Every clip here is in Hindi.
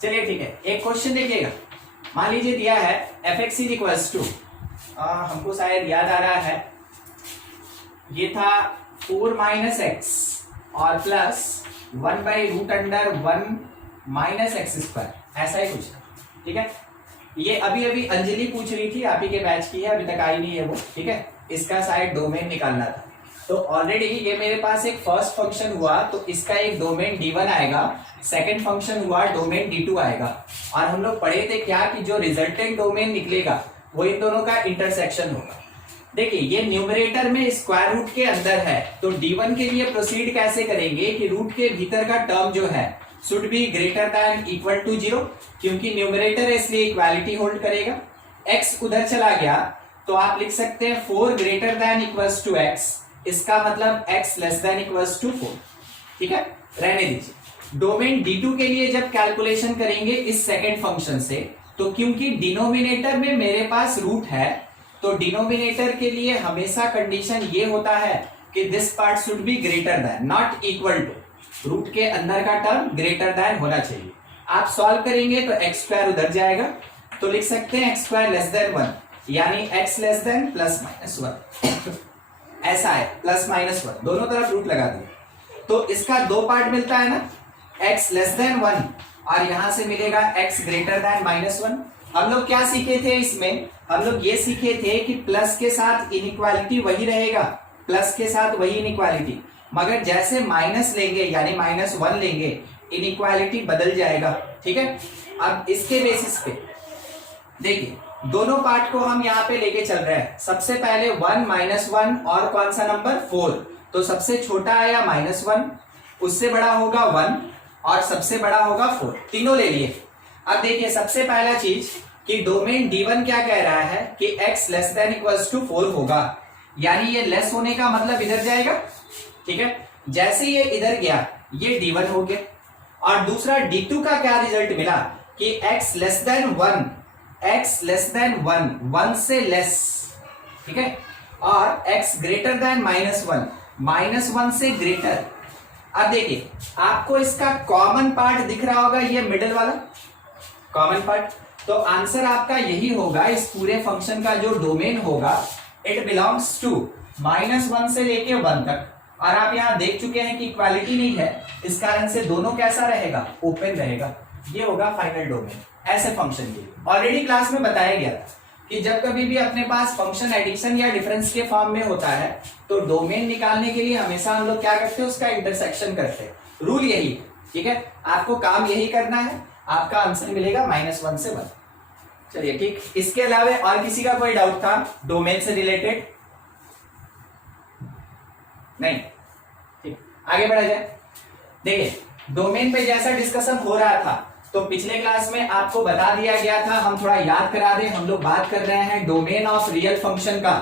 चलिए ठीक है, एक क्वेश्चन देखिएगा। मान लीजिए दिया है f x is equals to, हमको शायद याद आ रहा है, ये था 4 माइनस एक्स और प्लस 1/√1 माइनस एक्स स्क्वायर, ऐसा ही कुछ, ठीक है। ये अभी अभी अंजलि पूछ रही थी, आप ही के बैच की है, अभी तक आई नहीं है वो, ठीक है। इसका शायद डोमेन निकालना था, तो ऑलरेडी ये मेरे पास एक फर्स्ट फंक्शन हुआ, तो इसका एक डोमेन D1 आएगा, सेकंड फंक्शन हुआ डोमेन D2 आएगा। और हम लोग पढ़े थे क्या कि जो रिजल्टेंट डोमेन निकलेगा वो इन दोनों का इंटरसेक्शन होगा। देखिए ये न्यूमरेटर में स्क्वायर रूट के अंदर है, तो D1 के लिए प्रोसीड कैसे करेंगे कि रूट के भीतर का टर्म जो है should be greater than equal to 0, क्योंकि न्यूमरेटर इसलिए इक्वालिटी होल्ड करेगा। x उधर चला गया तो आप लिख सकते हैं 4 greater than equals to x, इसका मतलब x less than equals to 4, ठीक है, रहने दीजिए। डोमेन D2 के लिए जब कैलकुलेशन करेंगे इस सेकंड फंक्शन से, तो क्योंकि डिनोमिनेटर में मेरे पास रूट है, तो डिनोमिनेटर के लिए हमेशा कंडीशन ये होता है कि this part should be greater than, not equal to, root के अंदर का टर्म ग्रेटर दैन होना चाहिए। आप सॉल्व करेंगे तो एक्स स्क्वायर उधर जाएगा, तो लिख सकते हैं एक्स स्क्वायर लेस देन 1, यानी x less then plus minus 1 ऐसा है, प्लस माइनस 1 दोनों तरफ रूट लगा दिए, तो इसका दो पार्ट मिलता है ना, एक्स लेस देन 1 और यहां से मिलेगा एक्स ग्रेटर देन माइनस 1। हम लोग क्या सीखे थे इसमें, हम लोग ये सीखे थे कि प्लस के साथ इनइक्वालिटी वही रहेगा, प्लस के साथ वही इनइक्वालिटी, मगर जैसे माइनस लेंगे यानी -1 लेंगे इनइक्वालिटी बदल जाएगा, ठीक है। अब इसके बेसिस पे देखिए दोनों पार्ट को हम यहाँ पे लेके चल रहे हैं। सबसे पहले 1 -1 और कौन सा नंबर 4, तो सबसे छोटा आया -1, उससे बड़ा होगा 1 और सबसे बड़ा होगा 4, तीनों ले लिए। अब देखिए सबसे पहला चीज कि डोमेन D1 क्या कह रहा है कि x less than equals to 4 होगा, यानी ये लेस होने का मतलब इधर जाएगा, ठीक है। जैसे ये इधर गया ये D1 हो गया, और दूसरा D2 का क्या रिजल्ट मिला कि x less then 1, x less then 1 से लेस, ठीक है, और x ग्रेटर देन -1 -1 से ग्रेटर। अब देखिए आपको इसका कॉमन पार्ट दिख रहा होगा, ये मिडिल वाला कॉमन पार्ट, तो आंसर आपका यही होगा। इस पूरे फंक्शन का जो डोमेन होगा इट बिलोंग्स टू -1 से लेके 1 तक, और आप यहां देख चुके हैं कि इक्वालिटी नहीं है, इस कारण से दोनों कैसा रहेगा, ओपन रहेगा, ये होगा फाइनल डोमेन ऐसे फंक्शन के लिए। ऑलरेडी क्लास में बताया गया था कि जब कभी भी अपने पास फंक्शन एडिशन या डिफरेंस के फॉर्म में होता है तो डोमेन निकालने के लिए हमेशा हम लोग क्या करते हैं, उसका इंटरसेक्शन करते हैं। रूल यही है, ठीक है, आपको काम यही करना है, आपका आंसर मिलेगा -1 से 1। चलिए ठीक, इसके अलावा और किसी का कोई डाउट था डोमेन से रिलेटेड? नहीं, ठीक, आगे बढ़ा जाए। देखिए डोमेन पे जैसा डिस्कशन हो रहा था तो पिछले क्लास में आपको बता दिया गया था, हम थोड़ा याद करा दें। हम लोग बात कर रहे हैं डोमेन ऑफ रियल फंक्शन का,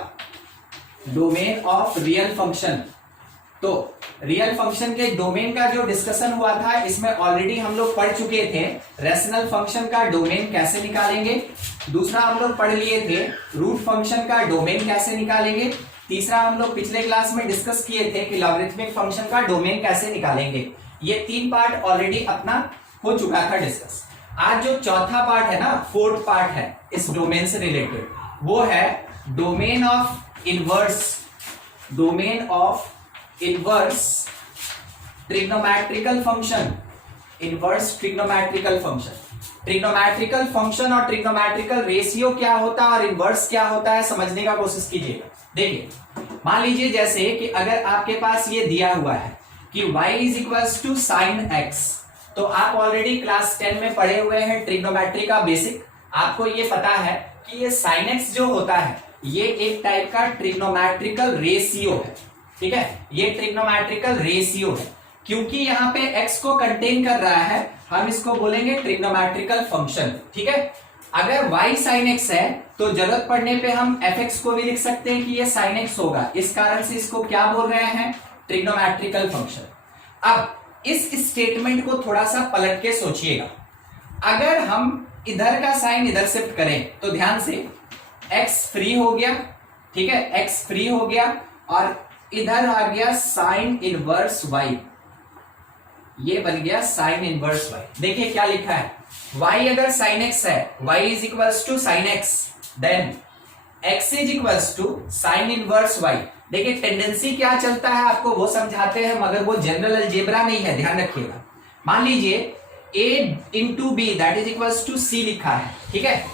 डोमेन ऑफ रियल फंक्शन। तो रियल फंक्शन के डोमेन का जो डिस्कशन हुआ था इसमें ऑलरेडी हम लोग पढ़ चुके थे रैशनल फंक्शन का डोमेन कैसे निकालेंगे, दूसरा हम लोग पढ़ लिए थे रूट फंक्शन का डोमेन कैसे निकालेंगे, तीसरा हम लोग पिछले क्लास में डिस्कस किए थे कि लॉगरिथमिक फंक्शन का डोमेन कैसे निकालेंगे। ये 3 पार्ट ऑलरेडी अपना हो चुका था डिस्कस। आज जो चौथा पार्ट है ना, 4th पार्ट है इस डोमेन से रिलेटेड, वो है domain of inverse, domain of inverse trigonometrical function, inverse trigonometrical function. Trigonometrical function और ट्रिग्नोमेट्रिकल रेशियो क्या होता है और इनवर्स क्या होता है समझने का कोशिश कीजिएगा। देखिए मान लीजिए जैसे कि अगर आपके पास ये दिया हुआ है कि y is equals to sine x, तो आप ऑलरेडी क्लास 10 में पढ़े हुए हैं ट्रिग्नोमेट्री का बेसिक, आपको ये पता है कि ये साइन x जो होता है ये एक टाइप का ट्रिग्नोमेट्रिकल रेशियो है, ठीक है, ये ट्रिग्नोमेट्रिकल रेशियो है। क्योंकि यहाँ पे x को कंटेन कर रहा है हम इसको बोलेंगे ट्रिग्नोमेट्रिकल फंक्शन, ठीक है। अगर y sin x है तो जरूरत पड़ने पे हम fx को भी लिख सकते हैं कि ये sin x होगा, इस कारण से इसको क्या बोल रहे हैं, ट्रिग्नोमेट्रिकल फंक्शन। अब इस स्टेटमेंट को थोड़ा सा पलट के सोचिएगा, अगर हम इधर का साइन इधर शिफ्ट करें तो ध्यान से x फ्री हो गया, ठीक है, x फ्री हो गया और इधर आ गया साइन इनवर्स y, ये बन गया साइन इनवर्स y। देखिए क्या लिखा है, y अगर साइन x है, y is equals to sine x, then x is equals to sine inverse y। देखिए टेंडेंसी क्या चलता है आपको वो समझाते हैं, मगर वो जनरल अलजेब्रा नहीं है, ध्यान रखिएगा। मान लीजिए a into b that is equals to c लिखा है, ठीक है,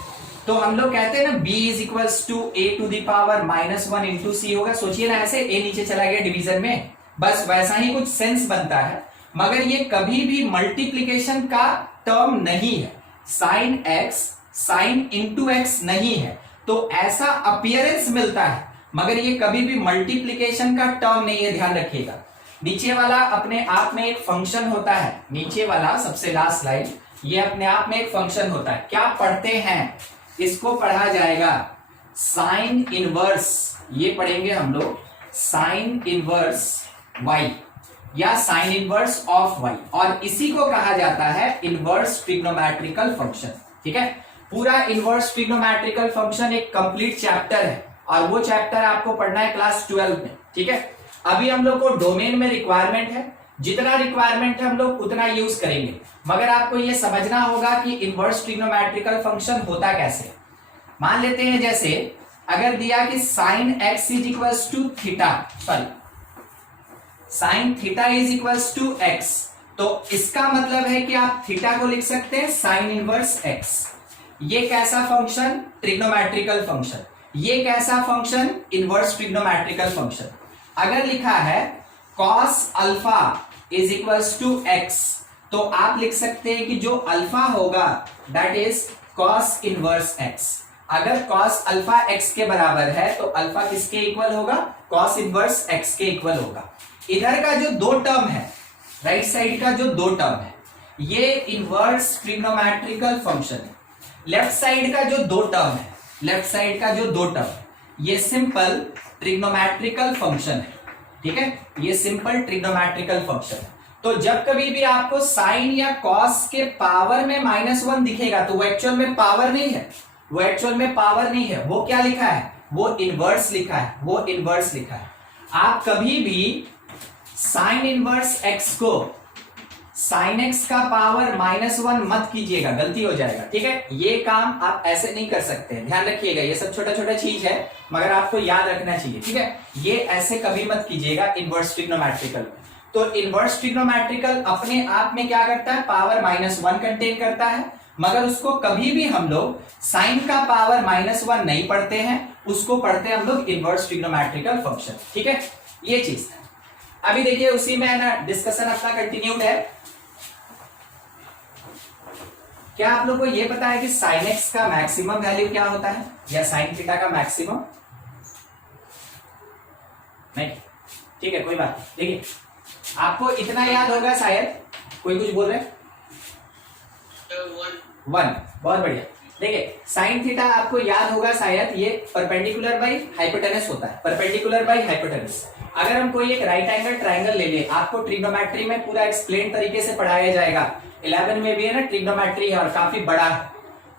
तो हम लोग कहते हैं ना b is equals to a to the power -1 into c होगा। सोचिए ना ऐसे a नीचे चला गया डिवीजन में, बस वैसा ही कुछ सेंस बनता है, मगर ये कभी भी मल्टीप्लीकेशन का टर्म नहीं है। Sine x sine into x नहीं है, तो ऐसा अपीयरेंस मिलता है, मगर ये कभी भी मल्टीप्लीकेशन का टर्म नहीं है, ध्यान रखिएगा। नीचे वाला अपने आप में एक फंक्शन होता है, नीचे वाला सबसे लास्ट लाइन, ये अपने आप में एक फंक्शन होता है। क्या पढ़ते हैं, इसको पढ़ा जाएगा साइन इनवर्स, ये पढ़ेंगे हम लोग साइन इनवर्स y या साइन इनवर्स ऑफ y, और इसी को कहा जाता है इनवर्स ट्रिग्नोमेट्रिकल फंक्शन, ठीक है। पूरा इनवर्स ट्रिग्नोमेट्रिकल फंक्शन एक कंप्लीट चैप्टर है, और वो चैप्टर आपको पढ़ना है क्लास 12 में, ठीक है। अभी हम लोग को डोमेन में रिक्वायरमेंट है, जितना रिक्वायरमेंट है हम लोग उतना यूज करेंगे, मगर आपको ये समझना होगा कि इनवर्स ट्रिग्नोमेट्रिकल फंक्शन होता कैसे। मान लेते हैं जैसे अगर दिया कि sine x is equals to theta, sorry sine theta is equals to x, तो इसका मतलब है कि आप थीटा को लिख सकते हैं साइन इनवर्स x। ये कैसा फंक्शन, ट्रिग्नोमेट्रिकल फंक्शन। ये कैसा फंक्शन, इनवर्स ट्रिग्नोमेट्रिकल फंक्शन। अगर लिखा है cos alpha is equals to x, तो आप लिख सकते हैं कि जो अल्फा होगा that is cos inverse x। अगर cos अल्फा x के बराबर है तो अल्फा किसके इक्वल होगा, cos इनवर्स x के इक्वल होगा। इधर का जो दो टर्म है, राइट साइड का जो दो टर्म है, ये इनवर्स ट्रिग्नोमेट्रिकल फंक्शन है। लेफ्ट साइड का जो दो टर्म है, लेफ्ट साइड का जो दो टर्म, ये सिंपल ट्रिग्नोमेट्रिकल फंक्शन है, ठीक है, ये सिंपल ट्रिग्नोमेट्रिकल फंक्शन है। तो जब कभी भी आपको साइन या कॉस के पावर में -1 दिखेगा तो वो एक्चुअल में पावर नहीं है, वो एक्चुअल में पावर नहीं है, वो क्या लिखा है, वो इनवर्स लिखा है, वो इनवर्स लिखा है। आप कभी भी साइन इनवर्स x को साइन x का पावर -1 मत कीजिएगा, गलती हो जाएगा, ठीक है। ये काम आप ऐसे नहीं कर सकते, ध्यान रखिएगा। ये सब छोटा छोटा चीज है, मगर आपको याद रखना चाहिए, ठीक है। ये ऐसे कभी मत कीजिएगा इनवर्स ट्रिग्नोमेट्रिकल में। तो इनवर्स ट्रिग्नोमेट्रिकल अपने आप में क्या करता है, पावर -1 कंटेन करता है, मगर उसको कभी भी हम लोग साइन का पावर -1 नहीं पढ़ते हैं, उसको पढ़ते हैं हम लोग इनवर्स ट्रिग्नोमेट्रिकल फंक्शन, ठीक है। ये चीज है। अभी देखिए उसी में है ना, डिस्कशन अपना कंटिन्यूड है। क्या आप लोग को ये पता है कि साइन एक्स का मैक्सिमम वैल्यू क्या होता है, या साइन थीटा का मैक्सिमम? नहीं, ठीक है, कोई बात नहीं। देखिए आपको इतना याद होगा शायद, कोई कुछ बोल रहे हैं, 1, बहुत बढ़िया। देखिए साइन थीटा आपको याद होगा शायद, ये परपेंडिकुलर बाई हाइपोटेनस होता है, परपेंडिकुलर बाई हाइपोटेनस। अगर हम कोई एक राइट एंगल ट्राइंगल ले ले, आपको ट्रिग्नोमेट्री में पूरा एक्सप्लेन तरीके से पढ़ाया जाएगा, 11 में भी है ना ट्रिग्नोमेट्री है, और काफी बड़ा है।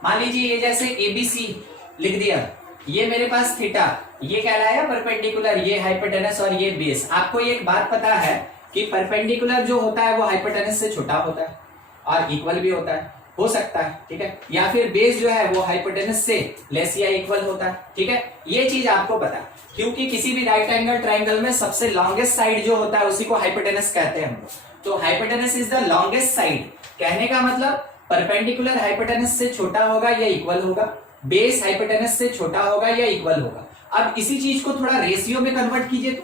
मान लीजिए ये जैसे ABC लिख दिया, ये मेरे पास थीटा, ये कहलाया परपेंडिकुलर, ये हाइपोटेनस और ये बेस। आपको एक बात पता है कि परपेंडिकुलर जो होता है वो हाइपोटेनस से छोटा होता है और इक्वल भी होता है, हो सकता है, ठीक है, या फिर बेस जो है वो हाइपोटेनस से लेस या इक्वल होता है, ठीक है। ये चीज आपको पता है, क्योंकि किसी भी राइट एंगल ट्राइंगल में सबसे लॉन्गेस्ट साइड जो होता है उसी को हाइपोटेनस कहते हैं हम लोग। तो hypotenuse is the longest side, कहने का मतलब परपेंडिकुलर हाइपोटेनस से छोटा होगा या इक्वल होगा, बेस हाइपोटेनस से छोटा होगा या इक्वल होगा। अब इसी चीज को थोड़ा रेशियो में कन्वर्ट कीजिए, तो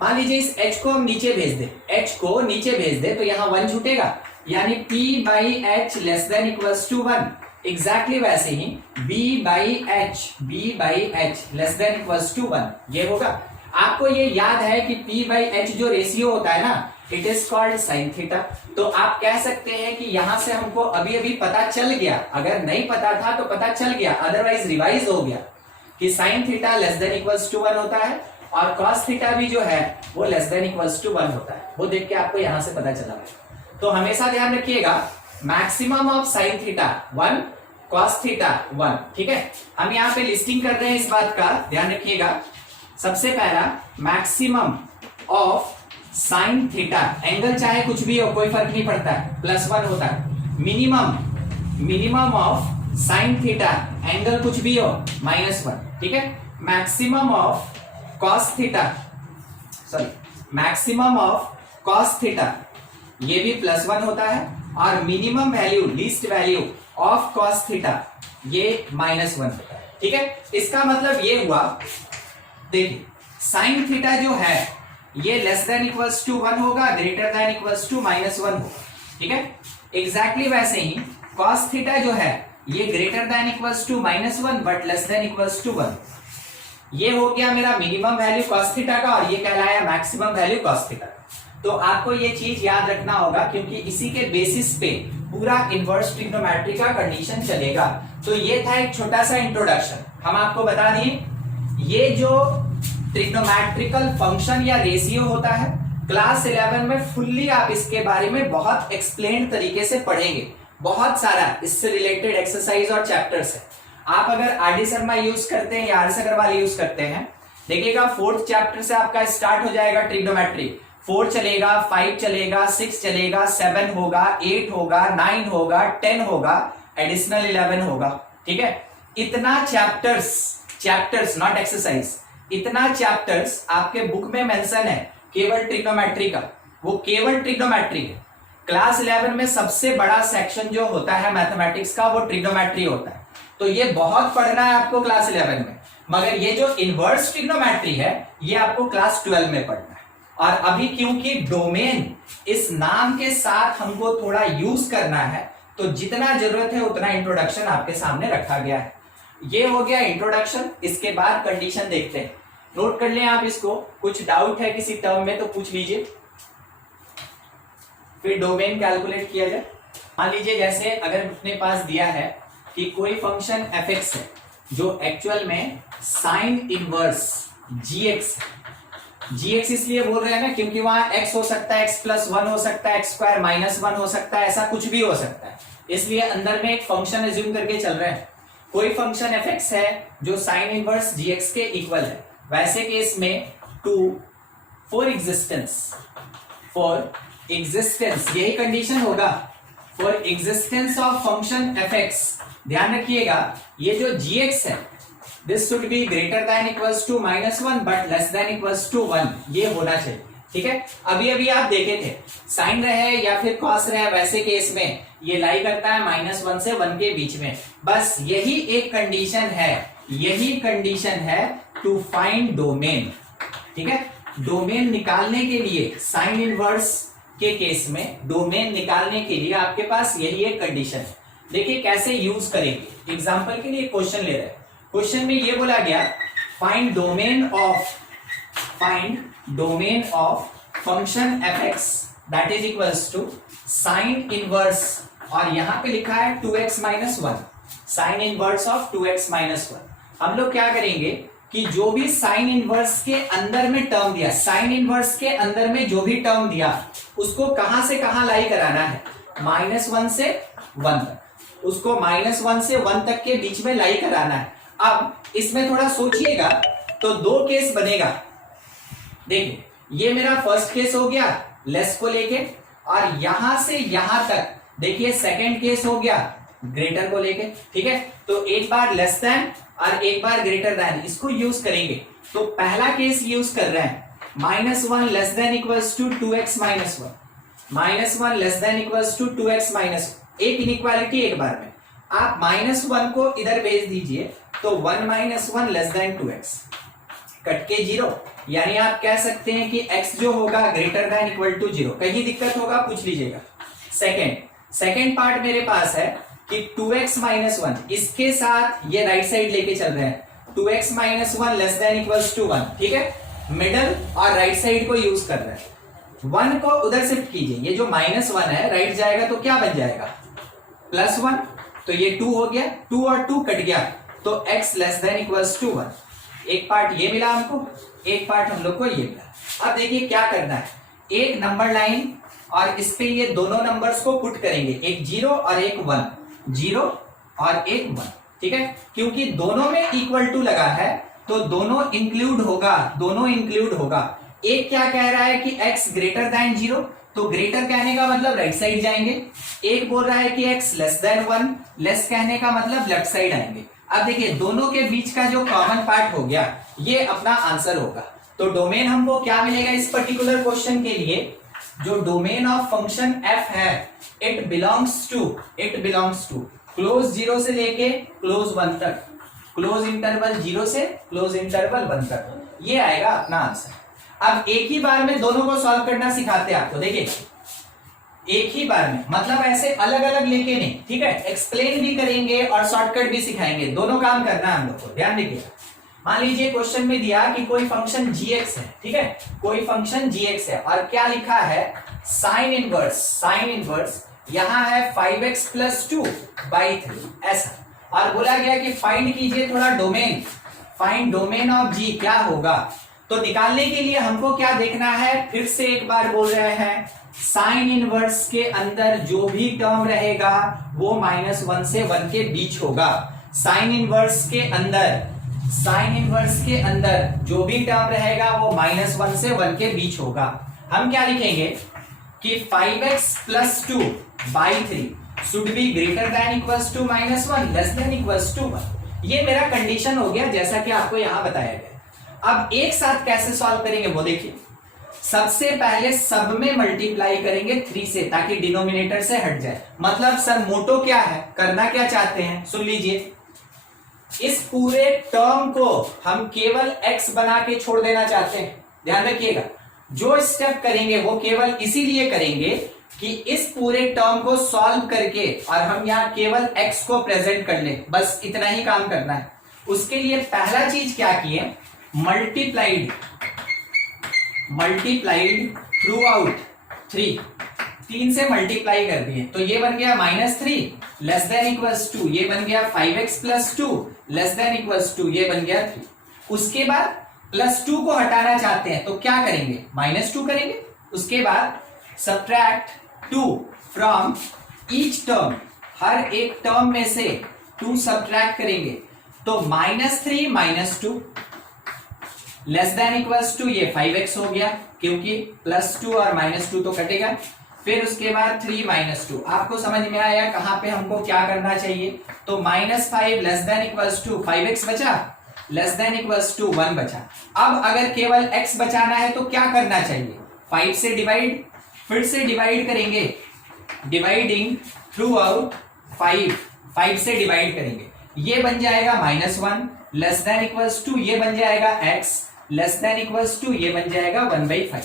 मान लीजिए इस h को हम नीचे भेज दे, h को नीचे भेज दे तो यहाँ 1 छूटेगा, यानी p/h less than equals to 1। Exactly वैसे ही b/h less than equals to 1 ये होगा। आपको ये याद है कि p/h जो रेशियो होता है ना, it is called sine theta. तो आप कह सकते हैं कि यहां से हमको अभी अभी पता चल गया, अगर नहीं पता था तो पता चल गया, अदरवाइज रिवाइज हो गया कि sine theta less than equals to 1 होता है, और cos थीटा भी जो है वो लेस देन इक्वल्स टू 1 होता है। वो देख के आपको यहां से पता चला। तो हमेशा ध्यान रखिएगा, maximum of sine theta 1, cos theta 1, ठीक है। हम यहाँ पे लिस्टिंग कर रहे हैं इस बात का, ध्यान रखिएगा। सबसे पहला maximum of sine theta, angle चाहे कुछ भी हो कोई फर्क नहीं पड़ता है, +1 होता है। Minimum of sine theta, angle कुछ भी हो -1, ठीक है। मैक्सिमम ऑफ कॉस थीटा ये भी +1 होता है, और minimum value, least value of cos theta ये -1 होता है, ठीक है। इसका मतलब ये हुआ, देखिए साइन थीटा जो है ये <= 1 होगा, <= -1 होगा, ठीक है। एग्जैक्टली वैसे ही cos थीटा जो है ये <= -1 बट <= 1। ये हो गया मेरा मिनिमम वैल्यू cos थीटा का, और ये कहलाया मैक्सिमम वैल्यू cos थीटा का। तो आपको ये चीज याद रखना होगा, क्योंकि इसी के बेसिस पे पूरा इनवर्स ट्रिग्नोमेट्री का कंडीशन चलेगा। तो ये था एक छोटा सा इंट्रोडक्शन। हम आपको बता दिए ये जो ट्रिग्नोमेट्रिकल फंक्शन या रेशियो होता है, क्लास 11 में फुल्ली आप इसके बारे में बहुत एक्सप्लेन तरीके से पढ़ेंगे। बहुत सारा इससे रिलेटेड एक्सरसाइज और चैप्टर्स है। आप अगर आरडी शर्मा यूज करते हैं या आर एस अग्रवाल यूज करते हैं, देखिएगा 4th चैप्टर से आपका स्टार्ट हो जाएगा ट्रिग्नोमेट्री। 4 चलेगा, 5 चलेगा, 6 चलेगा, 7 होगा, 8 होगा, 9 होगा, 10 होगा, एडिशनल 11 होगा, ठीक है। इतना चैप्टर्स नॉट एक्सरसाइज, इतना चैप्टर्स आपके बुक में मेंशन है केवल ट्रिग्नोमेट्री का, वो केवल ट्रिग्नोमेट्री है। क्लास 11 में सबसे बड़ा सेक्शन जो होता है मैथमेटिक्स का वो ट्रिग्नोमेट्री होता है। तो ये बहुत पढ़ना है आपको क्लास 11 में, मगर ये जो इनवर्स ट्रिग्नोमेट्री है ये आपको क्लास 12 में पढ़ना है। और अभी क्योंकि डोमेन इस नाम के साथ हमको थोड़ा यूज करना है, तो जितना जरूरत है उतना इंट्रोडक्शन आपके सामने रखा गया है। ये हो गया इंट्रोडक्शन। इसके बाद कंडीशन देखते हैं, नोट कर लें आप इसको। कुछ डाउट है किसी टर्म में तो पूछ लीजिए, फिर डोमेन कैलकुलेट किया जाए। मान लीजिए जैसे अगर अपने पास दिया है कि कोई फंक्शन f(x) है जो एक्चुअल में साइन इनवर्स gx इसलिए बोल रहे हैं ना क्योंकि वहां x हो सकता है, x+1 हो सकता है, x² -1 हो सकता है, ऐसा कुछ भी हो सकता है, इसलिए अंदर में एक फंक्शन एज्यूम करके चल रहे हैं। कोई फंक्शन f(x) है जो साइन इनवर्स gx के इक्वल है। वैसे केस में फॉर एग्जिस्टेंस यही कंडीशन होगा, for existence of function f(x), ध्यान रखिएगा ये जो gx है दिस शुड बी >= -1 बट <= 1, ये होना चाहिए, ठीक है। अभी आप देखे थे साइन रहे या फिर कॉस रहे, वैसे केस में ये लाई करता है -1 से 1 के बीच में। बस यही एक कंडीशन है टू फाइंड डोमेन, ठीक है। डोमेन निकालने के लिए साइन इनवर्स के केस में डोमेन निकालने के लिए आपके पास यही एक कंडीशन है। देखिए कैसे यूज करेंगे। एग्जांपल के लिए क्वेश्चन ले रहे हैं। क्वेश्चन में ये बोला गया find domain of function f(x) that is equals to sine inverse, और यहां पे लिखा है 2x - 1, sine inverse of 2x - 1। हम लोग क्या करेंगे कि जो भी साइन इनवर्स के अंदर में टर्म दिया, साइन इनवर्स के अंदर में जो भी टर्म दिया उसको कहां से कहां लाई कराना है, -1 से 1 तक, उसको -1 से 1 तक के बीच में लाई कराना है। अब इसमें थोड़ा सोचिएगा तो 2 केस बनेगा। देखिए ये मेरा फर्स्ट केस हो गया लेस को लेके, और यहां से यहां तक देखिए सेकंड केस हो गया ग्रेटर को लेके, ठीक है। तो एक बार लेस देन और एक बार ग्रेटर देन, इसको यूज करेंगे। तो पहला केस यूज कर रहे हैं -1 <= 2x - 1, -1 <= 2x - 1, एक इनइक्वालिटी एक बार में। आप -1 को इधर भेज दीजिए तो 1 - 1 <= 2x, कट के 0, यानी आप कह सकते हैं कि x जो होगा > 0। कहीं दिक्कत होगा पूछ लीजिएगा। सेकेंड पार्ट मेरे पास है कि 2x - 1, इसके साथ ये राइट साइड लेके चल रहे हैं, 2x - 1 <= 1, ठीक है। मिडल और राइट साइड को यूज कर रहे हैं। 1 को उधर शिफ्ट कीजिए, ये जो -1 है राइट जाएगा तो क्या बन जाएगा +1, तो ये 2 हो गया, 2 और 2 कट गया, तो x <= 1। एक पार्ट ये मिला हमको, एक पार्ट हम लोग को ये मिला। अब देखिए क्या करना है, एक नंबर लाइन और इस पे ये दोनों नंबर्स को पुट करेंगे, एक 0 और एक 1, 0 और एक 1, ठीक है। क्योंकि दोनों में इक्वल टू लगा है तो दोनों इंक्लूड होगा। एक क्या कह रहा है कि x ग्रेटर देन 0, तो ग्रेटर कहने का मतलब राइट साइड जाएंगे। एक बोल रहा है कि x लेस देन 1, लेस कहने का मतलब लेफ्ट साइड आएंगे। अब देखिए दोनों के बीच का जो कॉमन पार्ट हो गया ये अपना आंसर होगा। तो डोमेन हमको क्या मिलेगा इस पर्टिकुलर क्वेश्चन के लिए, जो डोमेन ऑफ फंक्शन f है इट बिलोंग्स टू क्लोज 0 से लेके क्लोज 1 तक, क्लोज इंटरवल 0 से क्लोज इंटरवल 1 तक, ये आएगा अपना आंसर। अब एक ही बार में दोनों को सॉल्व करना सिखाते हैं आपको। देखिए एक ही बार में मतलब ऐसे अलग अलग लेके नहीं, ठीक है, एक्सप्लेन भी करेंगे और शॉर्टकट भी सिखाएंगे, दोनों काम करना है हम लोग को, ध्यान रखिएगा। मान लीजिए क्वेश्चन में दिया कि कोई फंक्शन gx है, ठीक है, कोई फंक्शन gx है और क्या लिखा है साइन इनवर्स यहां है 5x + 2/3 ऐसा, और बोला गया कि फाइंड कीजिए थोड़ा domain, find domain of g क्या होगा। तो निकालने के लिए हमको क्या देखना है, फिर से एक बार बोल रहे हैं, साइन इनवर्स के अंदर जो भी टर्म रहेगा वो -1 से 1 के बीच होगा। साइन इनवर्स के अंदर जो भी टर्म रहेगा वो -1 से 1 के बीच होगा। हम क्या लिखेंगे कि 5x + 2/3 should be greater than equals to -1 less than equals to 1। ये मेरा कंडीशन हो गया जैसा कि आपको यहां बताया गया। अब एक साथ कैसे सॉल्व करेंगे वो देखिए। सबसे पहले सब में मल्टीप्लाई करेंगे 3 से ताकि डिनोमिनेटर से हट जाए। मतलब सर मोटो क्या है, करना क्या चाहते हैं, सुन लीजिए। इस पूरे टर्म को हम केवल x बना के छोड़ देना चाहते हैं। ध्यान रखिएगा जो स्टेप करेंगे वो केवल इसीलिए करेंगे कि इस पूरे टर्म को सॉल्व करके और हम यहां केवल x को प्रेजेंट कर लें, बस इतना ही काम करना है। उसके लिए पहला चीज क्या किए, मल्टीप्लाइड थ्रू आउट 3 से मल्टीप्लाई कर दिए, तो ये बन गया -3 लेस देन इक्वल्स 2, ये बन गया 5x + 2 लेस देन इक्वल्स 2, ये बन गया 3। उसके बाद +2 को हटाना चाहते हैं तो क्या करेंगे, -2 करेंगे। उसके बाद सब्ट्रैक्ट 2 फ्रॉम ईच टर्म, हर एक टर्म में से 2 सब्ट्रैक्ट करेंगे, तो -3 - 2 लेस देन इक्वल्स टू, ये 5x हो गया क्योंकि +2 और -2 तो कटेगा। फिर उसके बाद 3 - 2, आपको समझ में आया कहां पे हमको क्या करना चाहिए। तो -5 less than equals to 5x बचा, लेस देन इक्वल्स टू 1 बचा। अब अगर केवल x बचाना है तो क्या करना चाहिए, 5 से डिवाइड, फिर से डिवाइड करेंगे, डिवाइडिंग थ्रू आउट 5 से डिवाइड करेंगे, ये बन जाएगा -1 लेस देन इक्वल्स टू, ये बन जाएगा x less than equals to, ये बन जाएगा 1/5।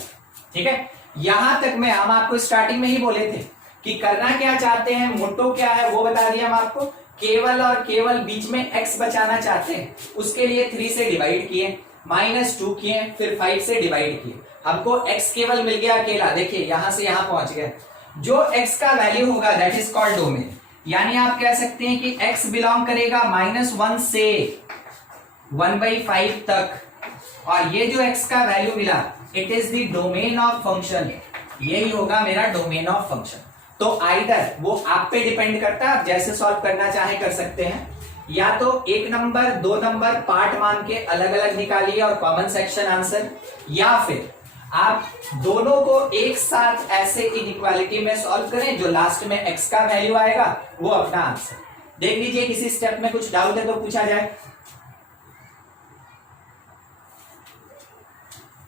ठीक है, यहां तक में हम आपको स्टार्टिंग में ही बोले थे कि करना क्या चाहते हैं, मोटो क्या है वो बता दिया हम आपको, केवल और केवल बीच में x बचाना चाहते हैं। उसके लिए 3 से डिवाइड किए, -2 किए, फिर 5 से डिवाइड किए, हमको x केवल मिल गया अकेला। देखिए यहां से यहां पहुंच गए, जो x का वैल्यू होगा दैट इज कॉल्ड डोमेन। यानी आप कह सकते हैं कि x बिलोंग करेगा -1 से 1/5 तक, और ये जो x का वैल्यू मिला it is the domain of function, यही होगा मेरा डोमेन ऑफ फंक्शन। तो आइदर वो आप पे डिपेंड करता है, आप जैसे सॉल्व करना चाहे कर सकते हैं, या तो 1 नंबर 2 नंबर पार्ट मान के अलग अलग निकालिए और कॉमन सेक्शन आंसर, या फिर आप दोनों को एक साथ ऐसे इनइक्वालिटी में सॉल्व करें, जो लास्ट में x का वैल्यू आएगा वो अपना आंसर। देख लीजिए किसी स्टेप में कुछ डाउट है तो पूछा जाए,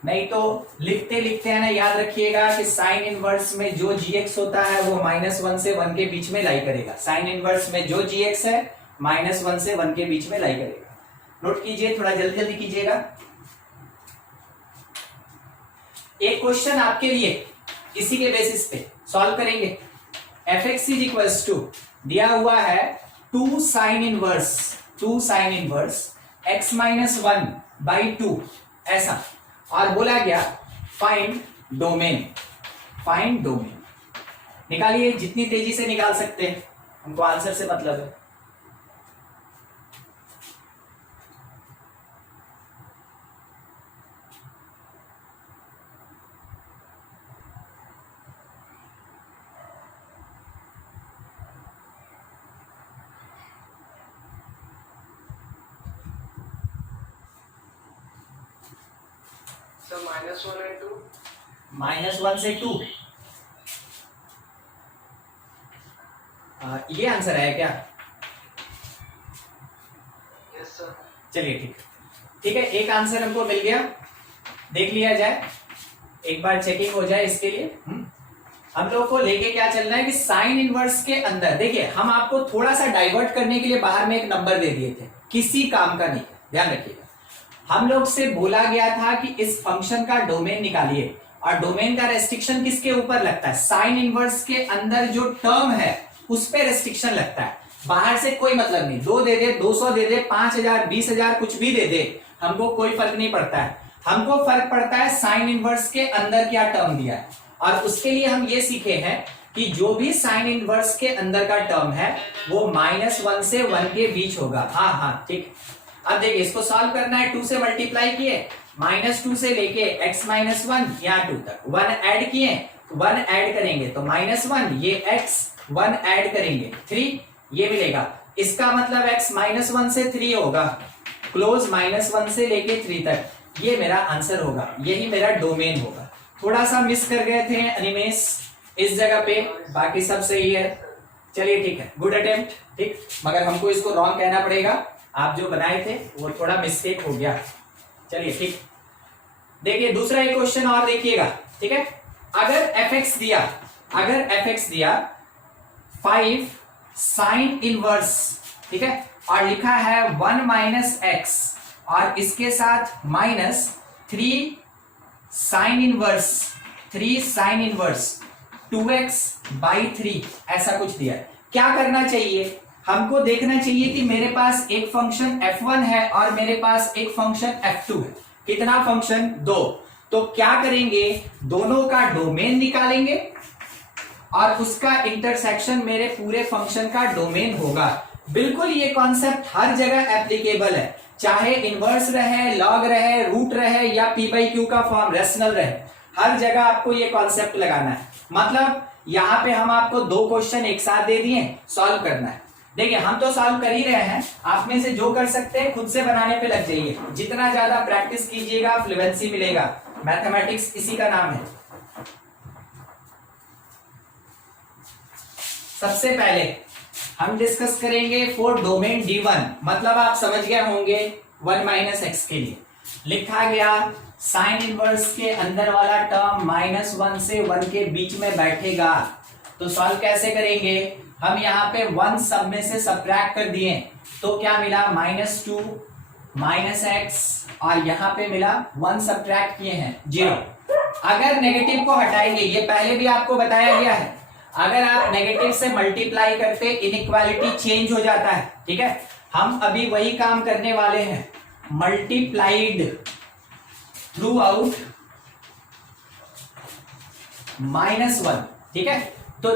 नहीं तो लिखते लिखते है ना याद रखिएगा कि साइन इनवर्स में जो gx होता है वो -1 से 1 के बीच में लाई करेगा। साइन इनवर्स में जो gx है -1 से 1 के बीच में लाई करेगा। नोट कीजिए, थोड़ा जल्दी जल्दी कीजिएगा। एक क्वेश्चन आपके लिए इसी के बेसिस पे सॉल्व करेंगे। fx इज इक्वल्स टू दिया हुआ है 2 साइन इनवर्स x -1/2 ऐसा, और बोला गया फाइंड डोमेन। निकालिए, जितनी तेजी से निकाल सकते हैं, हमको आंसर से मतलब है। -1 and 2। -1 से 2। ये आंसर है क्या? Yes sir. चलिए ठीक, ठीक है, एक आंसर हमको मिल गया। देख लिया जाए, एक बार चेकिंग हो जाए इसके लिए। हम लोग को लेके क्या चलना है कि साइन इनवर्स के अंदर, देखिए हम आपको थोड़ा सा डाइवर्ट करने के लिए बाहर में एक नंबर दे दिए थे, किसी काम का नहीं, ध्यान रखिएगा। हम लोग से बोला गया था कि इस फंक्शन का डोमेन निकालिए, और डोमेन का रेस्ट्रिक्शन किसके ऊपर लगता है? साइन इनवर्स के अंदर जो टर्म है उस पर रेस्ट्रिक्शन लगता है, बाहर से कोई मतलब नहीं। 2 दे दे, 200 दे दे, 5000, 20,000 कुछ भी दे दे, हमको कोई फर्क नहीं पड़ता है। हमको फर्क पड़ता है साइन इनवर्स के अंदर क्या टर्म दिया है, और उसके लिए हम ये सीखे हैं कि जो भी साइन इनवर्स के अंदर का टर्म है वो -1 से 1 के बीच होगा। हाँ हाँ ठीक। अब देखिए इसको सॉल्व करना है, 2 से मल्टीप्लाई किए, -2 से लेके x -1 यहाँ 2 तक, 1 ऐड किए, 1 ऐड करेंगे तो -1, ये x 1 ऐड करेंगे 3, ये मिलेगा। इसका मतलब x -1 से 3 होगा, क्लोज -1 से लेके 3 तक, ये मेरा आंसर होगा, यही मेरा डोमेन होगा। थोड़ा सा मिस कर गए थे अनिमेश इस जगह पे, बाकी सब सही है। चलिए ठीक है, गुड अटेम्प्ट, ठीक, मगर हमको इसको रॉन्ग कहना पड़ेगा, आप जो बनाए थे वो थोड़ा मिस्टेक हो गया। चलिए ठीक, देखिए दूसरा एक क्वेश्चन और देखिएगा, ठीक है। अगर fx दिया, अगर fx दिया 5 साइन इनवर्स, ठीक है, और लिखा है 1 - x, और इसके साथ -3 sine inverse, 3 sine inverse 2x/3, ऐसा कुछ दिया है। क्या करना चाहिए? हमको देखना चाहिए कि मेरे पास एक फंक्शन f1 है और मेरे पास एक फंक्शन f2 है। कितना फंक्शन? 2। तो क्या करेंगे, दोनों का डोमेन निकालेंगे और उसका इंटरसेक्शन मेरे पूरे फंक्शन का डोमेन होगा। बिल्कुल ये कॉन्सेप्ट हर जगह एप्लीकेबल है, चाहे इनवर्स रहे, लॉग रहे, रूट रहे, या p/q का फॉर्म रेशनल रहे, हर जगह आपको ये कॉन्सेप्ट लगाना है। मतलब यहाँ पे हम आपको 2 क्वेश्चन एक साथ दे दिए, सॉल्व करना है। देखिए हम तो सॉल्व कर ही रहे हैं, आप में से जो कर सकते हैं खुद से बनाने पे लग जाइए। जितना ज्यादा प्रैक्टिस कीजिएगा फ्लुएंसी मिलेगा, मैथमेटिक्स इसी का नाम है। सबसे पहले हम डिस्कस करेंगे फॉर डोमेन D1, मतलब आप समझ गए होंगे 1 - x के लिए लिखा गया साइन इनवर्स के अंदर वाला टर्म -1 से 1 के बीच में बैठेगा। तो सॉल्व कैसे करेंगे? हम यहाँ पे 1 सब में से सब्ट्रैक्ट कर दिए, तो क्या मिला? -2 -x, और यहाँ पे मिला 1 सब्ट्रैक्ट किए हैं 0। अगर नेगेटिव को हटाएंगे, ये पहले भी आपको बताया गया है, अगर आप नेगेटिव से मल्टीप्लाई करते इनइक्वालिटी चेंज हो जाता है, ठीक है। हम अभी वही काम करने वाले हैं, मल्टीप्लाइड थ्रू आउट -1, ठीक है। तो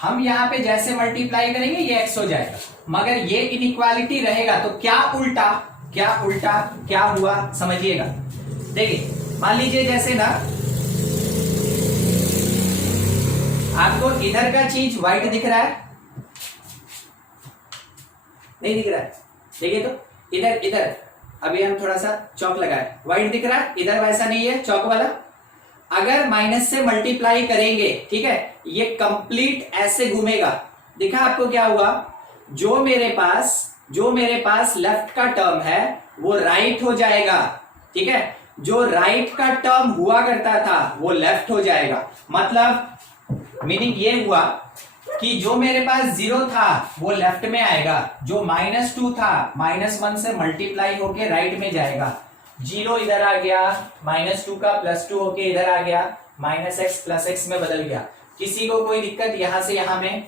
हम यहाँ पे जैसे मल्टीप्लाई करेंगे ये x हो जाएगा, मगर ये इनइक्वालिटी रहेगा, तो क्या उल्टा क्या हुआ समझिएगा। देखिए मान लीजिए जैसे ना आपको इधर का चीज व्हाइट दिख रहा है, नहीं दिख रहा है? देखिए तो इधर अभी हम थोड़ा सा चौक लगाए, व्हाइट दिख रहा है, इधर वैसा नहीं है चौक वाला। अगर माइनस से मल्टीप्लाई करेंगे, ठीक है, ये कंप्लीट ऐसे घूमेगा। दिखा आपको क्या हुआ? जो मेरे पास लेफ्ट का टर्म है वो राइट हो जाएगा, ठीक है। जो राइट का टर्म हुआ करता था वो लेफ्ट हो जाएगा। मतलब मीनिंग ये हुआ कि जो मेरे पास 0 था वो लेफ्ट में आएगा, जो -2 था -1 से मल्टीप्लाई होके राइट में जाएगा। 0 इधर आ गया, -2 का +2 होके इधर आ गया, -x + x में बदल गया। किसी को कोई दिक्कत यहां से यहां में?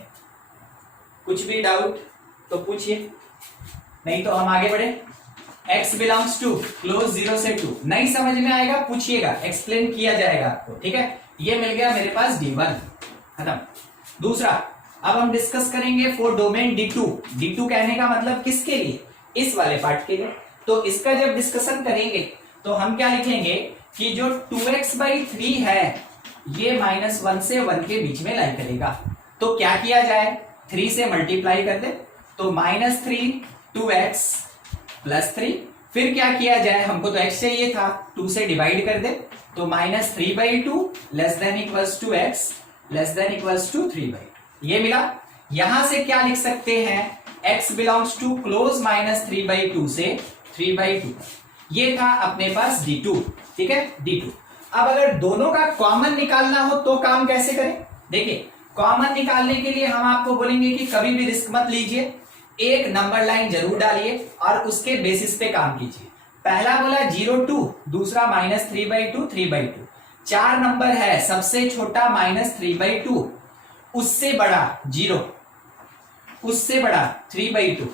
कुछ भी डाउट तो पूछिए, नहीं तो हम आगे बढ़े। x बिलोंग्स टू क्लोज 0 से 2, नहीं समझ में आएगा पूछिएगा, एक्सप्लेन किया जाएगा आपको, ठीक है। ये मिल गया मेरे पास D1, खत्म। दूसरा अब हम डिस्कस करेंगे फॉर डोमेन D2। D2 कहने का मतलब किसके लिए? इस वाले पार्ट के लिए। तो इसका जब डिस्कशन करेंगे तो हम क्या लिखेंगे कि जो 2x/3 है ये -1 से 1 के बीच में लाई करेगा। तो क्या किया जाए? 3 से मल्टीप्लाई कर दे, तो -3 2x + 3। फिर क्या किया जाए? हमको तो x चाहिए था, 2 से डिवाइड कर दे, तो -3/2 less than equals to x less than equals to 3/2 ये मिला। यहां से क्या लिख सकते हैं, x बिलोंग्स टू क्लोज -3/2 से 3/2। ये था अपने पास D2, ठीक है D2। अब अगर दोनों का कॉमन निकालना हो तो काम कैसे करें, देखिए कॉमन निकालने के लिए हम आपको बोलेंगे कि कभी भी रिस्क मत लीजिए, एक नंबर लाइन जरूर डालिए और उसके बेसिस पे काम कीजिए। पहला बोला 0 2, दूसरा -3/2 3/2। 4 नंबर है, सबसे छोटा -3/2, उससे बड़ा 0, उससे बड़ा 3/2,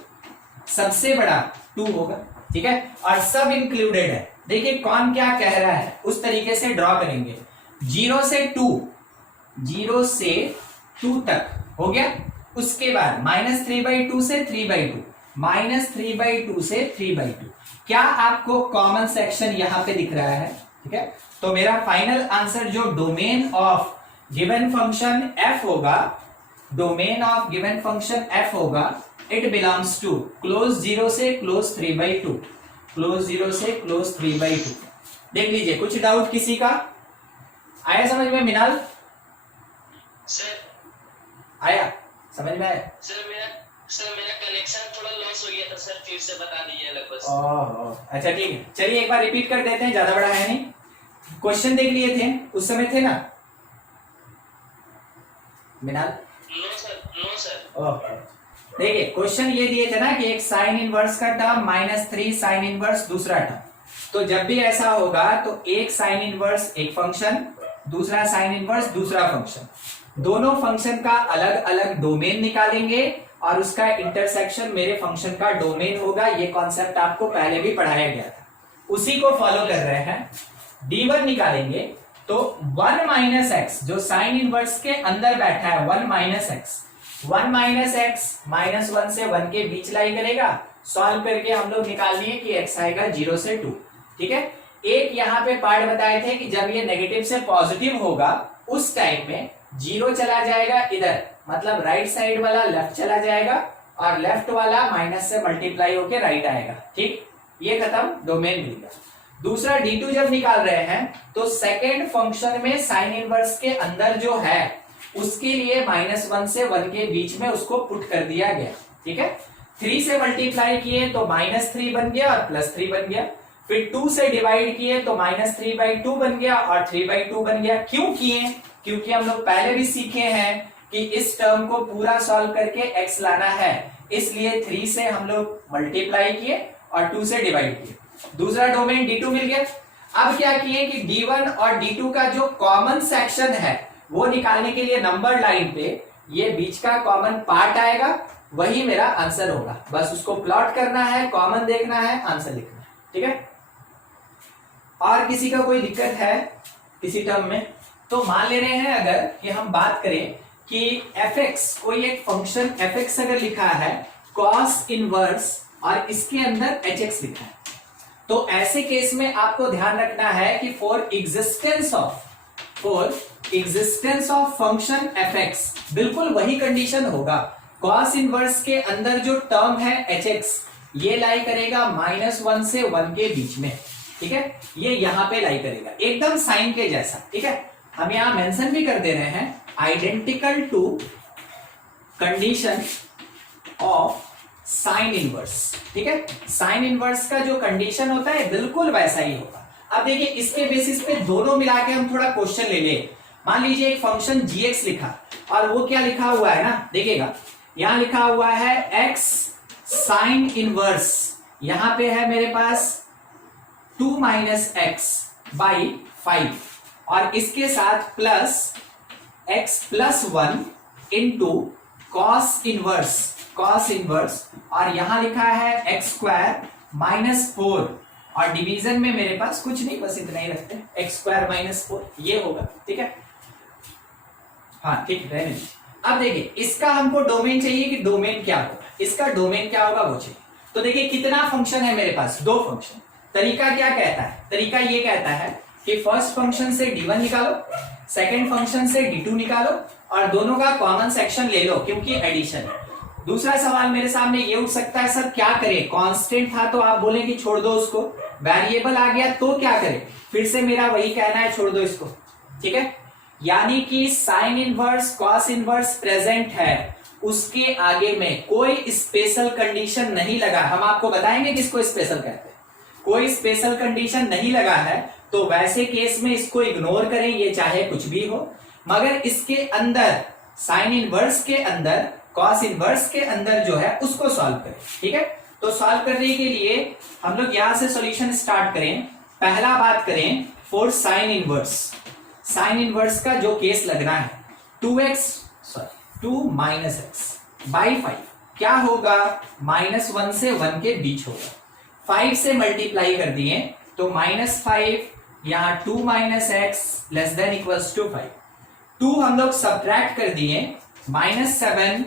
सबसे बड़ा 2 होगा, ठीक है। और सब इंक्लूडेड है। देखिए कौन क्या कह रहा है उस तरीके से ड्रॉ करेंगे। 0 से 2, 0 से 2 तक हो गया। उसके बाद -3/2 से 3/2, -3/2 से 3/2। क्या आपको कॉमन सेक्शन यहां पे दिख रहा है, ठीक है। तो मेरा फाइनल आंसर जो domain of given function f होगा, domain of given function f होगा, इट बिलोंग्स टू क्लोज 0 से क्लोज 3/2, क्लोज 0 से क्लोज 3/2। देख लीजिए, कुछ डाउट किसी का आया समझ में मिनाल? सर आया समझ में आया? सर मेरा कनेक्शन थोड़ा लॉस हो गया था सर, फिर से बता दीजिए अलग बस। ओह अच्छा ठीक है, चलिए एक बार रिपीट कर देते हैं, ज्यादा बड़ा है नहीं। क्वेश्चन देख लिए थे उस समय, थे ना मिनाल? No sir. ओके देखिए क्वेश्चन ये दिए थे ना कि एक साइन इनवर्स का टर्म -3 साइन इनवर्स दूसरा टर्म। तो जब भी ऐसा होगा तो एक साइन इनवर्स एक फंक्शन, दूसरा साइन इनवर्स दूसरा फंक्शन, दोनों फंक्शन का अलग अलग डोमेन निकालेंगे और उसका इंटरसेक्शन मेरे फंक्शन का डोमेन होगा। ये कॉन्सेप्ट आपको पहले भी पढ़ाया गया था, उसी को फॉलो कर रहे हैं। D1 निकालेंगे तो 1 - x जो साइन इनवर्स के अंदर बैठा है, 1 - x, 1 - x -1 से 1 के बीच लाई करेगा। सॉल्व करके हम लोग निकाल लिए कि x आएगा 0 से 2, ठीक है। एक यहाँ पे पार्ट बताए थे कि जब ये नेगेटिव से पॉजिटिव होगा उस टाइम में 0 चला जाएगा इधर, मतलब राइट साइड वाला लेफ्ट चला जाएगा और लेफ्ट वाला माइनस से मल्टीप्लाई होके राइट आएगा, ठीक। ये खत्म, डोमेन मिल गया। दूसरा D2 जब निकाल रहे हैं तो सेकेंड फंक्शन में साइन इनवर्स के अंदर जो है उसके लिए -1 से 1 के बीच में उसको पुट कर दिया गया, ठीक है। 3 से मल्टीप्लाई किए तो -3 बन गया और +3 बन गया। फिर 2 से डिवाइड किए तो -3/2 बन गया और 3/2 बन गया। क्यों किए? क्योंकि हम लोग पहले भी सीखे हैं कि इस टर्म को पूरा सॉल्व करके x लाना है, इसलिए 3 से हम लोग मल्टीप्लाई किए और 2 से डिवाइड किए। दूसरा डोमेन D2 मिल गया। अब क्या किए कि D1 और D2 का जो कॉमन सेक्शन है वो निकालने के लिए नंबर लाइन पे ये बीच का कॉमन पार्ट आएगा, वही मेरा आंसर होगा। बस उसको प्लॉट करना है, कॉमन देखना है, आंसर लिखना है, ठीक है। और किसी का कोई दिक्कत है किसी टर्म में? तो मान ले रहे हैं अगर कि हम बात करें कि fx, कोई एक फंक्शन fx अगर लिखा है cos इनवर्स और इसके अंदर hx लिखा है, तो ऐसे केस में आपको ध्यान रखना है कि for existence of function fx बिल्कुल वही कंडीशन होगा। cos इनवर्स के अंदर जो टर्म है hx ये लाई करेगा -1 से 1 के बीच में, ठीक है। ये यहां पे लाई करेगा एकदम साइन के जैसा, ठीक है। हम यहां मेंशन भी कर दे रहे हैं identical to condition of sine inverse, ठीक है। साइन इनवर्स का जो कंडीशन होता है बिल्कुल वैसा ही होगा। अब देखिए इसके बेसिस पे दोनों मिला के हम थोड़ा क्वेश्चन ले ले। मान लीजिए एक फंक्शन gx लिखा और वो क्या लिखा हुआ है ना, देखिएगा यहां लिखा हुआ है x साइन इनवर्स, यहां पे है मेरे पास 2 - x by 5 और इसके साथ plus x + 1 into cos inverse और यहां लिखा है x² - 4 और डिवीजन में मेरे पास कुछ नहीं, बस इतना ही रखते हैं, x² - 4 ये होगा, ठीक है। हाँ ठीक है। अब देखिए इसका हमको डोमेन चाहिए कि डोमेन क्या होगा, इसका डोमेन क्या होगा वो चाहिए। तो देखिए कितना फंक्शन है मेरे पास, 2 फंक्शन। तरीका क्या कहता है? तरीका ये कहता है कि फर्स्ट फंक्शन से D1 निकालो, सेकंड फंक्शन से D2 निकालो और दोनों का कॉमन सेक्शन ले लो क्योंकि एडिशन है। दूसरा सवाल मेरे सामने ये उठ सकता है, सर क्या करें, कांस्टेंट था तो आप बोले कि छोड़ दो उसको, वेरिएबल आ गया तो क्या करें, फिर से मेरा वही कहना है, छोड़ दो इसको, ठीक है। यानी कि sine inverse cos inverse present है, उसके आगे में कोई स्पेशल कंडीशन नहीं लगा। हम आपको बताएंगे किसको स्पेशल कहते हैं, कोई स्पेशल कंडीशन नहीं लगा है, तो वैसे केस में इसको इग्नोर करें, ये चाहे कुछ भी हो। मगर इसके अंदर साइन इनवर्स के अंदर कॉस इनवर्स के अंदर जो है उसको सॉल्व करें, ठीक है। तो सॉल्व करने के लिए हम लोग यहां से सॉल्यूशन स्टार्ट करें। पहला बात करें for sine inverse, sign inverse का जो केस लगना है 2 माइनस एक्स बाई 5 क्या होगा, -1 से 1 के बीच होगा। 5 से मल्टीप्लाई कर दिए तो -5 यहां 2 minus x less than equals to 5। 2 हम लोग सब्ट्रैक्ट कर दिए, -7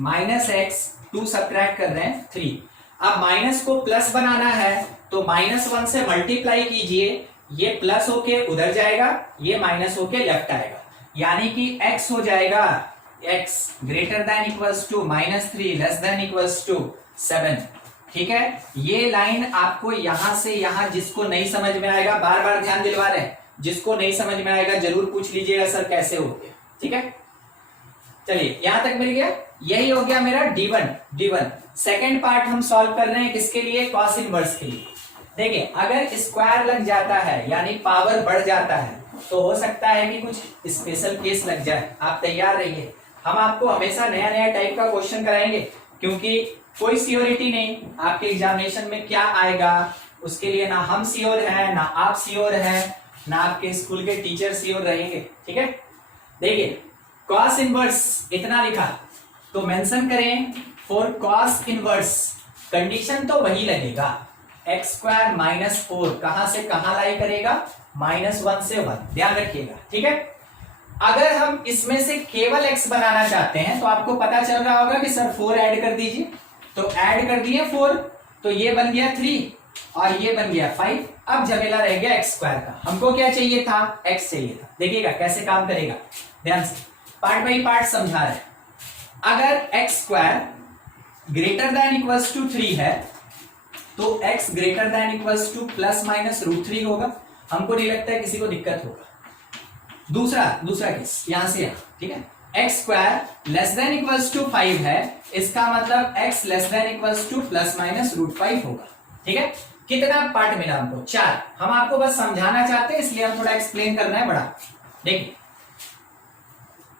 माइनस एक्स, 2 सब्ट्रैक्ट कर रहे हैं 3। अब माइनस को प्लस बनाना है तो -1 से मल्टीप्लाई कीजिए, ये प्लस होके उधर जाएगा, ये माइनस होके लेफ्ट आएगा, यानी कि x हो जाएगा x greater than equals to -3 less than equals to 7, ठीक है। ये लाइन आपको यहां से यहां, जिसको नहीं समझ में आएगा बार बार ध्यान दिलवा रहे हैं, जिसको नहीं समझ में आएगा जरूर पूछ लीजिएगा सर कैसे हो गया, ठीक है। चलिए यहां तक मिल गया, यही हो गया मेरा D1। सेकेंड पार्ट हम सॉल्व कर रहे हैं किसके लिए, कॉस इनवर्स के लिए। देखिए अगर स्क्वायर लग जाता है यानी पावर बढ़ जाता है तो हो सकता है कि कुछ स्पेशल केस लग जाए, आप तैयार रहिए। हम आपको हमेशा नया नया टाइप का क्वेश्चन कराएंगे, क्योंकि कोई सियोरिटी नहीं आपके एग्जामिनेशन में क्या आएगा, उसके लिए ना हम श्योर हैं, ना आप श्योर हैं, ना आपके स्कूल के टीचर श्योर रहेंगे, ठीक है। देखिए कॉस इनवर्स इतना लिखा तो मेंशन करें फॉर कॉस इनवर्स, कंडीशन तो वही लगेगा, x² -4 कहां से कहां लाई करेगा, -1 से 1, ध्यान रखिएगा, ठीक है। अगर हम इसमें से केवल x बनाना चाहते हैं तो आपको पता चल रहा होगा कि सर 4 ऐड कर दीजिए, तो ऐड कर दिए 4, तो ये बन गया 3 और ये बन गया 5। अब झमेला रह गया x² का, हमको क्या चाहिए था, x चाहिए था। देखिएगा कैसे काम करेगा, ध्यान से पार्ट बाई पार्ट समझा रहे हैं। अगर x² greater than equals to 3 है तो x greater than equals to ±√3 होगा, हमको नहीं लगता है किसी को दिक्कत होगा। दूसरा केस यहां से यहां, ठीक है। x² less than equals to 5 है, इसका मतलब x less than equals to ±√5 होगा, ठीक है। कितना पार्ट मिला हमको, 4। हम आपको बस समझाना चाहते हैं इसलिए हम थोड़ा एक्सप्लेन करना है बड़ा। देखिए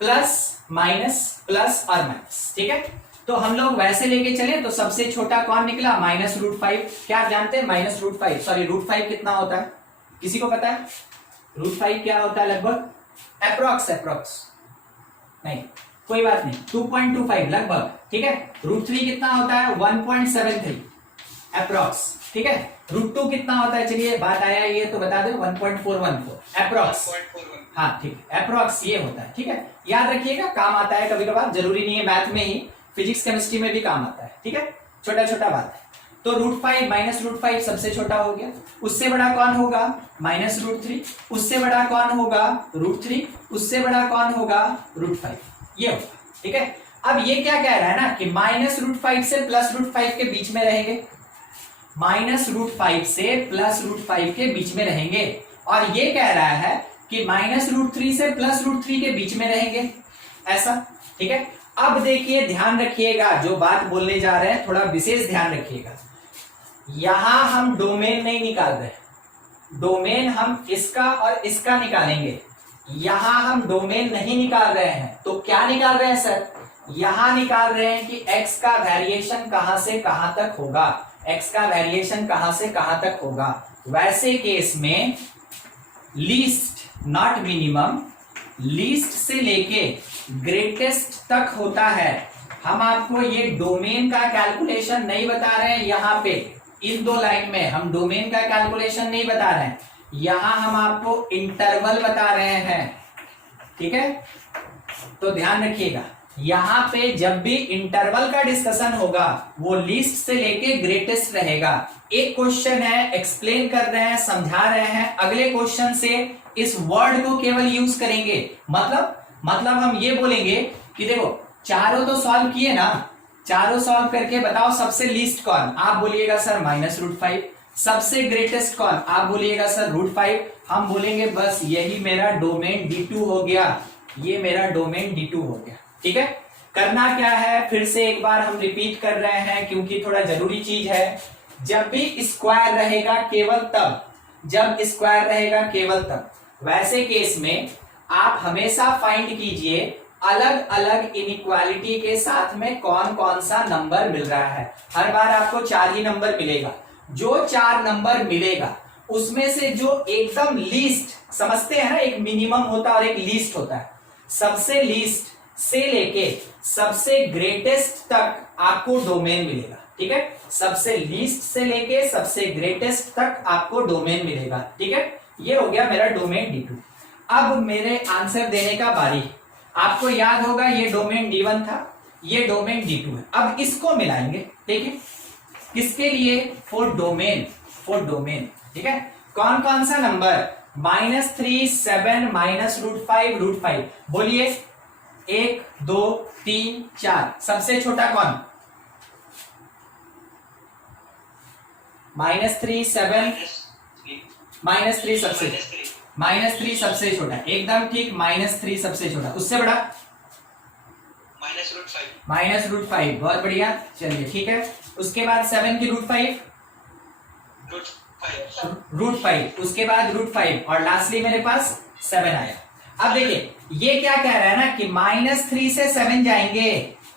प्लस माइनस प्लस और माइनस, ठीक है। तो हम लोग वैसे लेके चले तो सबसे छोटा कौन निकला, -√5। क्या आप जानते हैं √5 कितना होता है, किसी को पता है √5 क्या होता है लगभग, अप्रोक्स नहीं कोई बात नहीं, 2.25 लगभग, ठीक है। √3 कितना होता है 1.73 अप्रोक्स, ठीक है। √2 कितना होता है, चलिए बात आया ये तो बता दो 1.414 अप्रोक्स, हाँ ठीक है, अप्रोक्स ये होता है, ठीक है। याद रखिएगा काम आता है कभी कभार, जरूरी नहीं है मैथ में ही, फिजिक्स केमिस्ट्री में भी काम आता है, ठीक है। छोटा छोटा बात है। तो √5 -√5 सबसे छोटा हो गया, उससे बड़ा कौन होगा -√3, उससे बड़ा कौन होगा √3, उससे बड़ा कौन होगा √5, ये होगा, ठीक है। अब ये क्या कह रहा है ना कि -√5 से +√5 के बीच में रहेंगे, -√5 से +√5 के बीच में रहेंगे, और ये कह रहा है कि -√3 से +√3 के बीच में रहेंगे, ऐसा, ठीक है। अब देखिए ध्यान रखिएगा, जो बात बोलने जा रहे हैं थोड़ा विशेष ध्यान रखिएगा। यहां हम डोमेन नहीं निकाल रहे, डोमेन हम इसका और इसका निकालेंगे, यहां हम डोमेन नहीं निकाल रहे हैं। तो क्या निकाल रहे हैं सर, यहां निकाल रहे हैं कि x का वेरिएशन कहां से कहां तक होगा, x का वेरिएशन कहां से कहां तक होगा। वैसे केस में लीस्ट नॉट मिनिमम, लीस्ट से लेके ग्रेटेस्ट तक होता है। हम आपको ये डोमेन का कैलकुलेशन नहीं बता रहे हैं, यहाँ पे इन दो लाइन में हम डोमेन का कैलकुलेशन नहीं बता रहे हैं, यहां हम आपको इंटरवल बता रहे हैं, ठीक है। तो ध्यान रखिएगा, यहां पे जब भी इंटरवल का डिस्कशन होगा वो लीस्ट से लेके ग्रेटेस्ट रहेगा। एक क्वेश्चन है, एक्सप्लेन कर रहे हैं, समझा रहे हैं, अगले क्वेश्चन से इस वर्ड को केवल यूज करेंगे। मतलब हम ये बोलेंगे कि देखो चारों तो सॉल्व किए ना, चारों सॉल्व करके बताओ सबसे लीस्ट कौन, आप बोलिएगा सर -√5, सबसे ग्रेटेस्ट कौन? आप बोलिएगा सर √5, हम बोलेंगे बस यही मेरा डोमेन D2 हो गया, ये मेरा डोमेन D2 हो गया। ठीक है, करना क्या है फिर से एक बार हम रिपीट कर रहे हैं क्योंकि थोड़ा जरूरी चीज है। जब भी स्क्वायर रहेगा केवल तब, जब स्क्वायर रहेगा केवल तब, वैसे केस में आप हमेशा फाइंड कीजिए अलग अलग इनइक्वालिटी के साथ में कौन कौन सा नंबर मिल रहा है। हर बार आपको 4 ही नंबर मिलेगा, जो 4 नंबर मिलेगा उसमें से जो एकदम लीस्ट, समझते हैं ना, एक मिनिमम होता है और एक लीस्ट होता है, सबसे लीस्ट से लेके सबसे ग्रेटेस्ट तक आपको डोमेन मिलेगा। ठीक है, सबसे लीस्ट से लेके सबसे ग्रेटेस्ट तक आपको डोमेन मिलेगा। ठीक है, ये हो गया मेरा डोमेन D2। अब मेरे आंसर देने का बारी। आपको याद होगा ये डोमेन D1 था, ये डोमेन D2 है। अब इसको मिलाएंगे। ठीक है, किसके लिए? For domain, for domain. ठीक है, कौन कौन सा नंबर? -3, 7, -√5, √5। बोलिए 1, 2, 3, 4। सबसे छोटा कौन? -3, 7, -3 सबसे, -3 सबसे छोटा, एकदम ठीक। -3 सबसे छोटा, उससे बड़ा -√5, बहुत बढ़िया। चलिए ठीक है, उसके बाद 7 की √5, √5, उसके बाद √5 और लास्टली मेरे पास 7 आया। अब देखिए ये क्या कह रहा है ना कि -3 से 7 जाएंगे,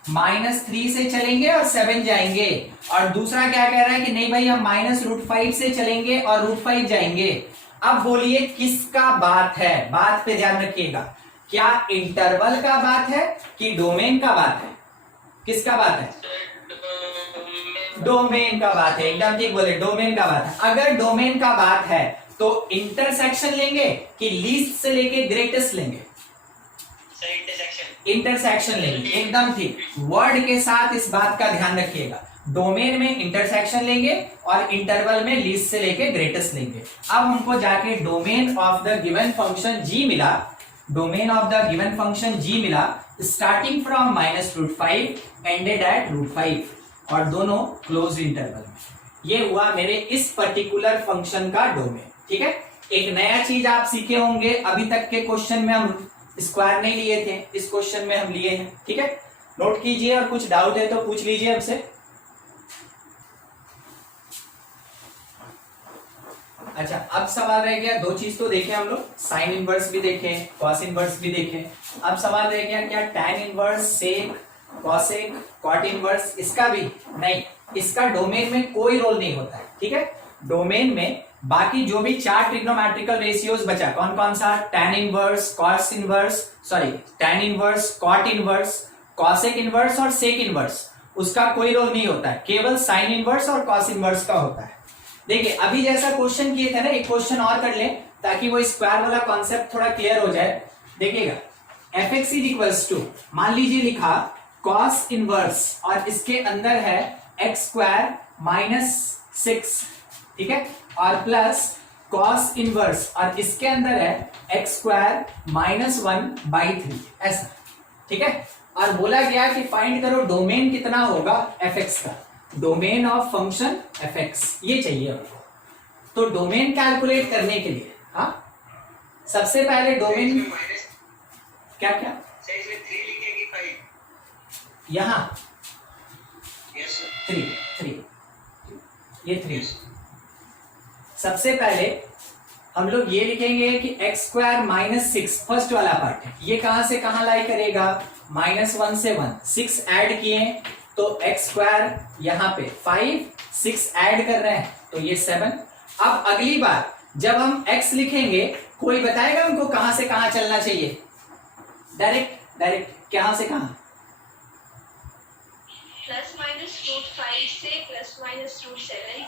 -3 से चलेंगे और 7 जाएंगे। और दूसरा क्या कह रहा है कि नहीं भाई हम -√5 से चलेंगे और √5 जाएंगे। अब बोलिए किसका बात है? बात पे ध्यान रखिएगा, क्या इंटरवल का बात है कि डोमेन का बात है? किसका बात है? डोमेन का बात है, एकदम ठीक बोले, डोमेन का बात है। अगर डोमेन का बात है तो इंटरसेक्शन लेंगे कि लीस्ट से लेके ग्रेटेस्ट लेंगे? इंटरसेक्शन लेंगे, एकदम ठीक। वर्ड के साथ इस बात का ध्यान रखिएगा, डोमेन में इंटरसेक्शन लेंगे और इंटरवल में लीस्ट से लेके ग्रेटेस्ट लेंगे। अब हमको जाके domain of the given function G मिला, domain of the given function G मिला, स्टार्टिंग फ्रॉम -√5 एंडेड एट √5 और दोनों क्लोज इंटरवल में। ये हुआ मेरे इस पर्टिकुलर फंक्शन का डोमेन। ठीक है, एक नया चीज आप सीखे होंगे, अभी तक के क्वेश्चन में हम स्क्वायर नहीं लिए थे, इस क्वेश्चन में हम लिए हैं। ठीक है, नोट कीजिए और कुछ डाउट है तो पूछ लीजिए हमसे। अच्छा, अब सवाल रह गया, 2 चीज तो देखे हम लोग, साइन इनवर्स भी देखे, कॉस इनवर्स भी देखे। अब सवाल रह गया क्या टैन इनवर्स, सेक, कॉसेक, कॉट इनवर्स? इसका भी नहीं, इसका डोमेन में कोई रोल नहीं होता है। ठीक है, डोमेन में बाकी जो भी 4 ट्रिग्नोमेट्रिकल रेशियोज बचा, कौन कौन सा? Tan inverse, cos inverse, sorry tan inverse, cot inverse, cosec inverse और सेक इनवर्स, उसका कोई रोल नहीं होता है, केवल साइन इनवर्स और कॉस इनवर्स का होता है। देखिए अभी जैसा क्वेश्चन किए थे ना, एक क्वेश्चन और कर लें ताकि वो स्क्वायर वाला कॉन्सेप्ट थोड़ा क्लियर हो जाए। देखिएगा f(x) इक्वल्स टू, मान लीजिए लिखा कॉस इनवर्स और इसके अंदर है x² -6, ठीक है, और प्लस कॉस इनवर्स और इसके अंदर है x² -1/3, ऐसा। ठीक है, और बोला गया कि फाइंड करो डोमेन कितना होगा f(x) का, डोमेन ऑफ फंक्शन f(x) ये चाहिए हमको। तो डोमेन कैलकुलेट करने के लिए सबसे पहले डोमेन क्या क्या यहां 3 ये 3। सबसे पहले हम लोग ये लिखेंगे कि x² -6 फर्स्ट वाला पार्ट है, ये कहां से कहां लाई करेगा? -1 से 1, 6 ऐड किए तो x² यहां पे 5, 6 ऐड कर रहे हैं तो ये 7। अब अगली बार जब हम x लिखेंगे कोई बताएगा हमको कहां से कहां चलना चाहिए? डायरेक्ट कहां से कहां? ±√5 से ±√7।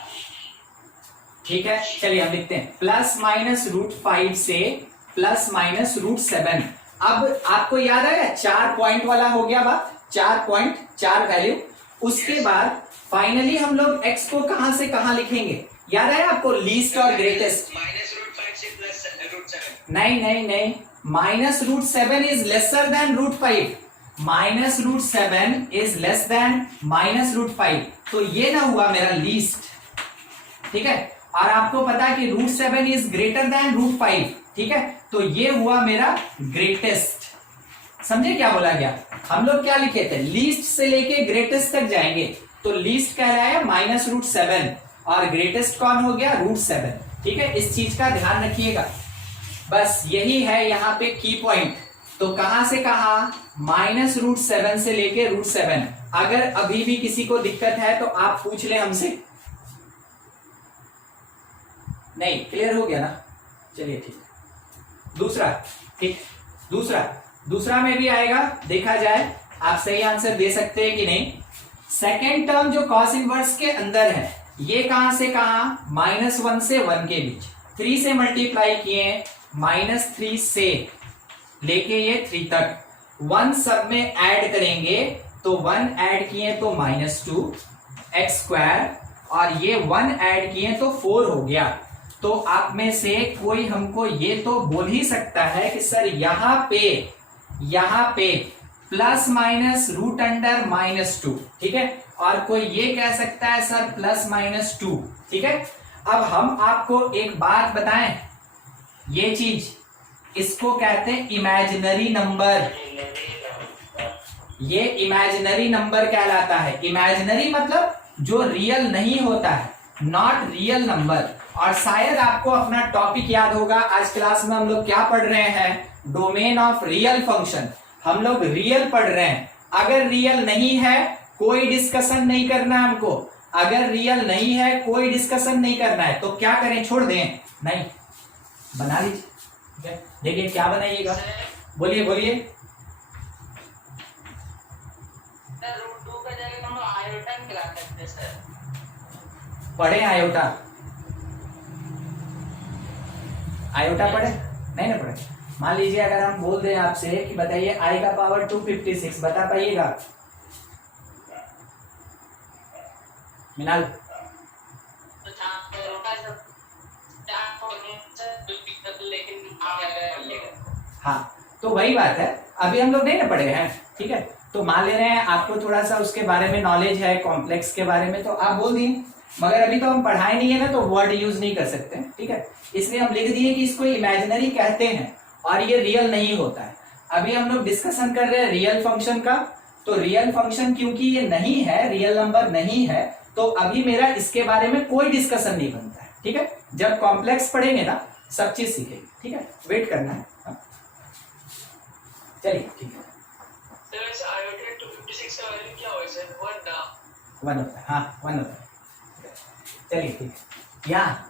ठीक है, चलिए हम लिखते हैं ±√5 से ±√7। अब आपको याद आया 4 पॉइंट वाला हो गया बात, 4 पॉइंट 4 वैल्यू। उसके बाद फाइनली हम लोग x को कहां से कहां लिखेंगे? याद आया आपको? लीस्ट और ग्रेटेस्ट। -√5 से +√7। नहीं, -√7 is lesser than √5, -√7 is less than -√5, तो ये ना हुआ मेरा लीस्ट। ठीक है, और आपको पता है कि √7 इज ग्रेटर देन √5, ठीक है, तो ये हुआ मेरा ग्रेटेस्ट। समझे क्या बोला गया? हम लोग क्या लिखे थे, लीस्ट से लेके ग्रेटेस्ट तक जाएंगे, तो लीस्ट कहलाया -√7 और ग्रेटेस्ट कौन हो गया, √7, ठीक है। इस चीज का ध्यान रखिएगा, बस यही है यहाँ पे की पॉइंट। तो कहां से कहा, -√7 से लेके √7। अगर अभी भी किसी को दिक्कत है तो आप पूछ ले हमसे। नहीं, क्लियर हो गया ना? चलिए ठीक है। दूसरा, ठीक, दूसरा में भी आएगा, देखा जाए आप सही आंसर दे सकते हैं कि नहीं। सेकेंड टर्म जो कॉस इनवर्स के अंदर है, ये कहां से कहां, -1 से 1 के बीच, 3 से मल्टीप्लाई किए, -3 से लेके ये 3 तक, 1 सब में ऐड करेंगे तो 1 ऐड किए तो -2x², और ये 1 ऐड किए तो 4 हो गया। तो आप में से कोई हमको ये तो बोल ही सकता है कि सर यहां पे प्लस माइनस √2, ठीक है, और कोई ये कह सकता है सर +-2, ठीक है। अब हम आपको एक बात बताएं, ये चीज इसको कहते हैं इमेजिनरी नंबर। ये इमेजिनरी नंबर कहलाता है। इमेजिनरी मतलब जो रियल नहीं होता है, नॉट रियल नंबर। और शायद आपको अपना टॉपिक याद होगा, आज क्लास में हम लोग क्या पढ़ रहे हैं, डोमेन ऑफ रियल फंक्शन। हम लोग रियल पढ़ रहे हैं। अगर रियल नहीं है कोई डिस्कशन नहीं करना है हमको, अगर रियल नहीं है कोई डिस्कशन नहीं करना है, तो क्या करें, छोड़ दें? नहीं, बना लीजिए। देखिए क्या बनाइएगा, बोलिए बोलिए। √2 का जगह हम आयोटा निकाल सकते हैं सर। पढ़े आयोटा? आयोटा पढ़े? नहीं ना पढ़े। मान लीजिए अगर हम बोल दें आपसे कि बताइए i का पावर 256, बता पाइएगा? मिनाल, हाँ, तो वही बात है, अभी हम लोग नहीं ना पढ़े हैं, ठीक है। तो मान ले रहे हैं आपको थोड़ा सा उसके बारे में नॉलेज है, कॉम्प्लेक्स के बारे में, तो आप बोल दिए, मगर अभी तो हम पढ़ाए नहीं है ना, तो वर्ड यूज नहीं कर सकते, ठीक है। इसलिए हम लिख दिए कि इसको इमेजिनरी कहते हैं और ये रियल नहीं होता है। अभी हम लोग डिस्कशन कर रहे हैं रियल फंक्शन का, तो रियल फंक्शन क्योंकि ये नहीं है, रियल नंबर नहीं है, तो अभी मेरा इसके बारे में कोई डिस्कशन नहीं बनता है, ठीक है। जब कॉम्प्लेक्स पढ़ेंगे ना सब चीज सीखेंगे, ठीक है, वेट करना है। चलिए ठीक है। सर वैसे आयोटा 256 का वैल्यू क्या होगा सर? 1 होता है, हाँ 1 होता है। चलिए ठीक है। यहाँ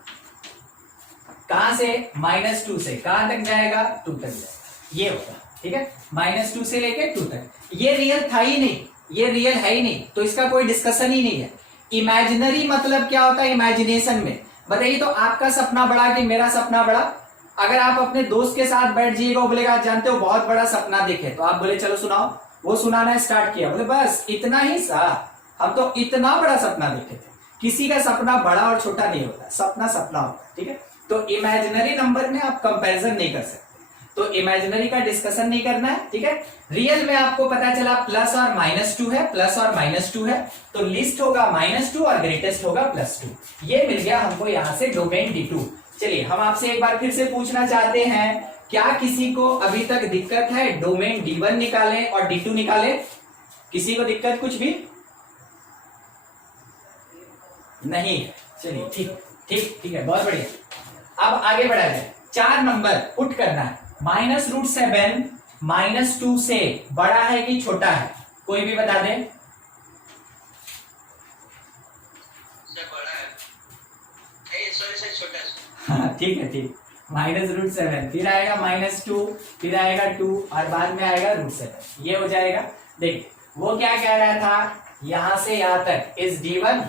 कहां से, -2 से कहां तक जाएगा, 2 तक जाएगा, ये होगा, ठीक है। -2 से लेके 2 तक, ये रियल था ही नहीं, ये रियल है ही नहीं, तो इसका कोई डिस्कशन ही नहीं है। इमेजिनरी मतलब क्या होता है, इमेजिनेशन में। बताइए तो आपका सपना बड़ा कि मेरा सपना बड़ा? अगर आप अपने दोस्त के साथ बैठ जाइएगा, वो बोलेगा जानते हो बहुत बड़ा सपना देखे, तो आप बोले चलो सुनाओ, वो सुनाना स्टार्ट किया, बोले बस इतना ही सा, हम तो इतना बड़ा सपना देखे थे। किसी का सपना बड़ा और छोटा नहीं होता, सपना सपना होता है, ठीक है। तो इमेजिनरी नंबर में आप कंपैरिजन नहीं कर सकते, तो इमेजिनरी का डिस्कशन नहीं करना है, ठीक है। रियल में आपको पता चला प्लस और -2 है, प्लस और -2 है, तो लिस्ट होगा -2 और ग्रेटेस्ट होगा +2। ये मिल गया हमको यहां से डोमेन D2। चलिए हम आपसे एक बार फिर से पूछना चाहते हैं, क्या किसी को अभी तक दिक्कत है डोमेन D1 निकाले और D2 निकाले? किसी को दिक्कत कुछ भी नहीं? चलिए ठीक ठीक ठीक है, बहुत बढ़िया। अब आगे बढ़ा जाए, 4 नंबर पुट करना है। -√7 -2 से बड़ा है कि छोटा है, कोई भी बता दे। बड़ा है, सॉरी छोटा है। हाँ ठीक है, ठीक। -√7 फिर आएगा -2, फिर आएगा 2 और बाद में आएगा √7, ये हो जाएगा। देखिए वो क्या कह रहा था, यहां से यहां तक इस D1,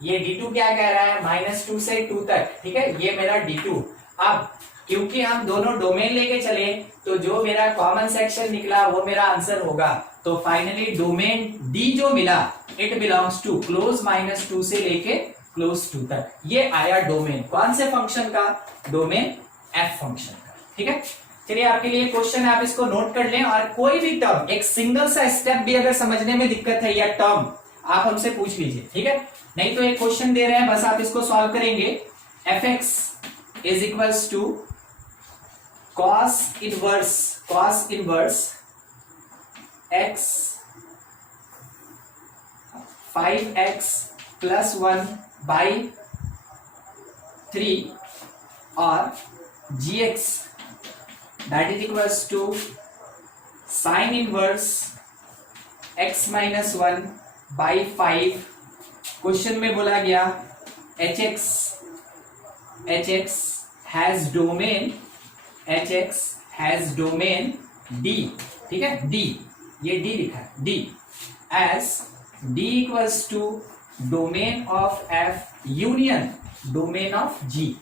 ये D2 क्या कह रहा है, -2 से 2 तक, ठीक है, ये मेरा D2। अब क्योंकि हम दोनों डोमेन लेके चले, तो जो मेरा कॉमन सेक्शन निकला वो मेरा आंसर होगा। तो फाइनली डोमेन D जो मिला, इट बिलोंग्स टू क्लोज -2 से लेके क्लोज 2 तक। ये आया डोमेन कौन से फंक्शन का, डोमेन F फंक्शन का, ठीक है। चलिए आपके लिए क्वेश्चन है, आप इसको नोट कर लें, और कोई भी टर्म, एक सिंगल सा स्टेप भी अगर समझने में दिक्कत है या टर्म, आप हमसे पूछ लीजिए, ठीक है। नहीं तो एक क्वेश्चन दे रहे हैं, बस आप इसको सॉल्व करेंगे, fx is equals to cos inverse x 5x plus 1 by 3 और gx that is equals to sin inverse x minus 1 by 5. Question में बोला गया hx has domain d, ठीक है, d, ये d लिखा है, d as d equals to domain of f union domain of g.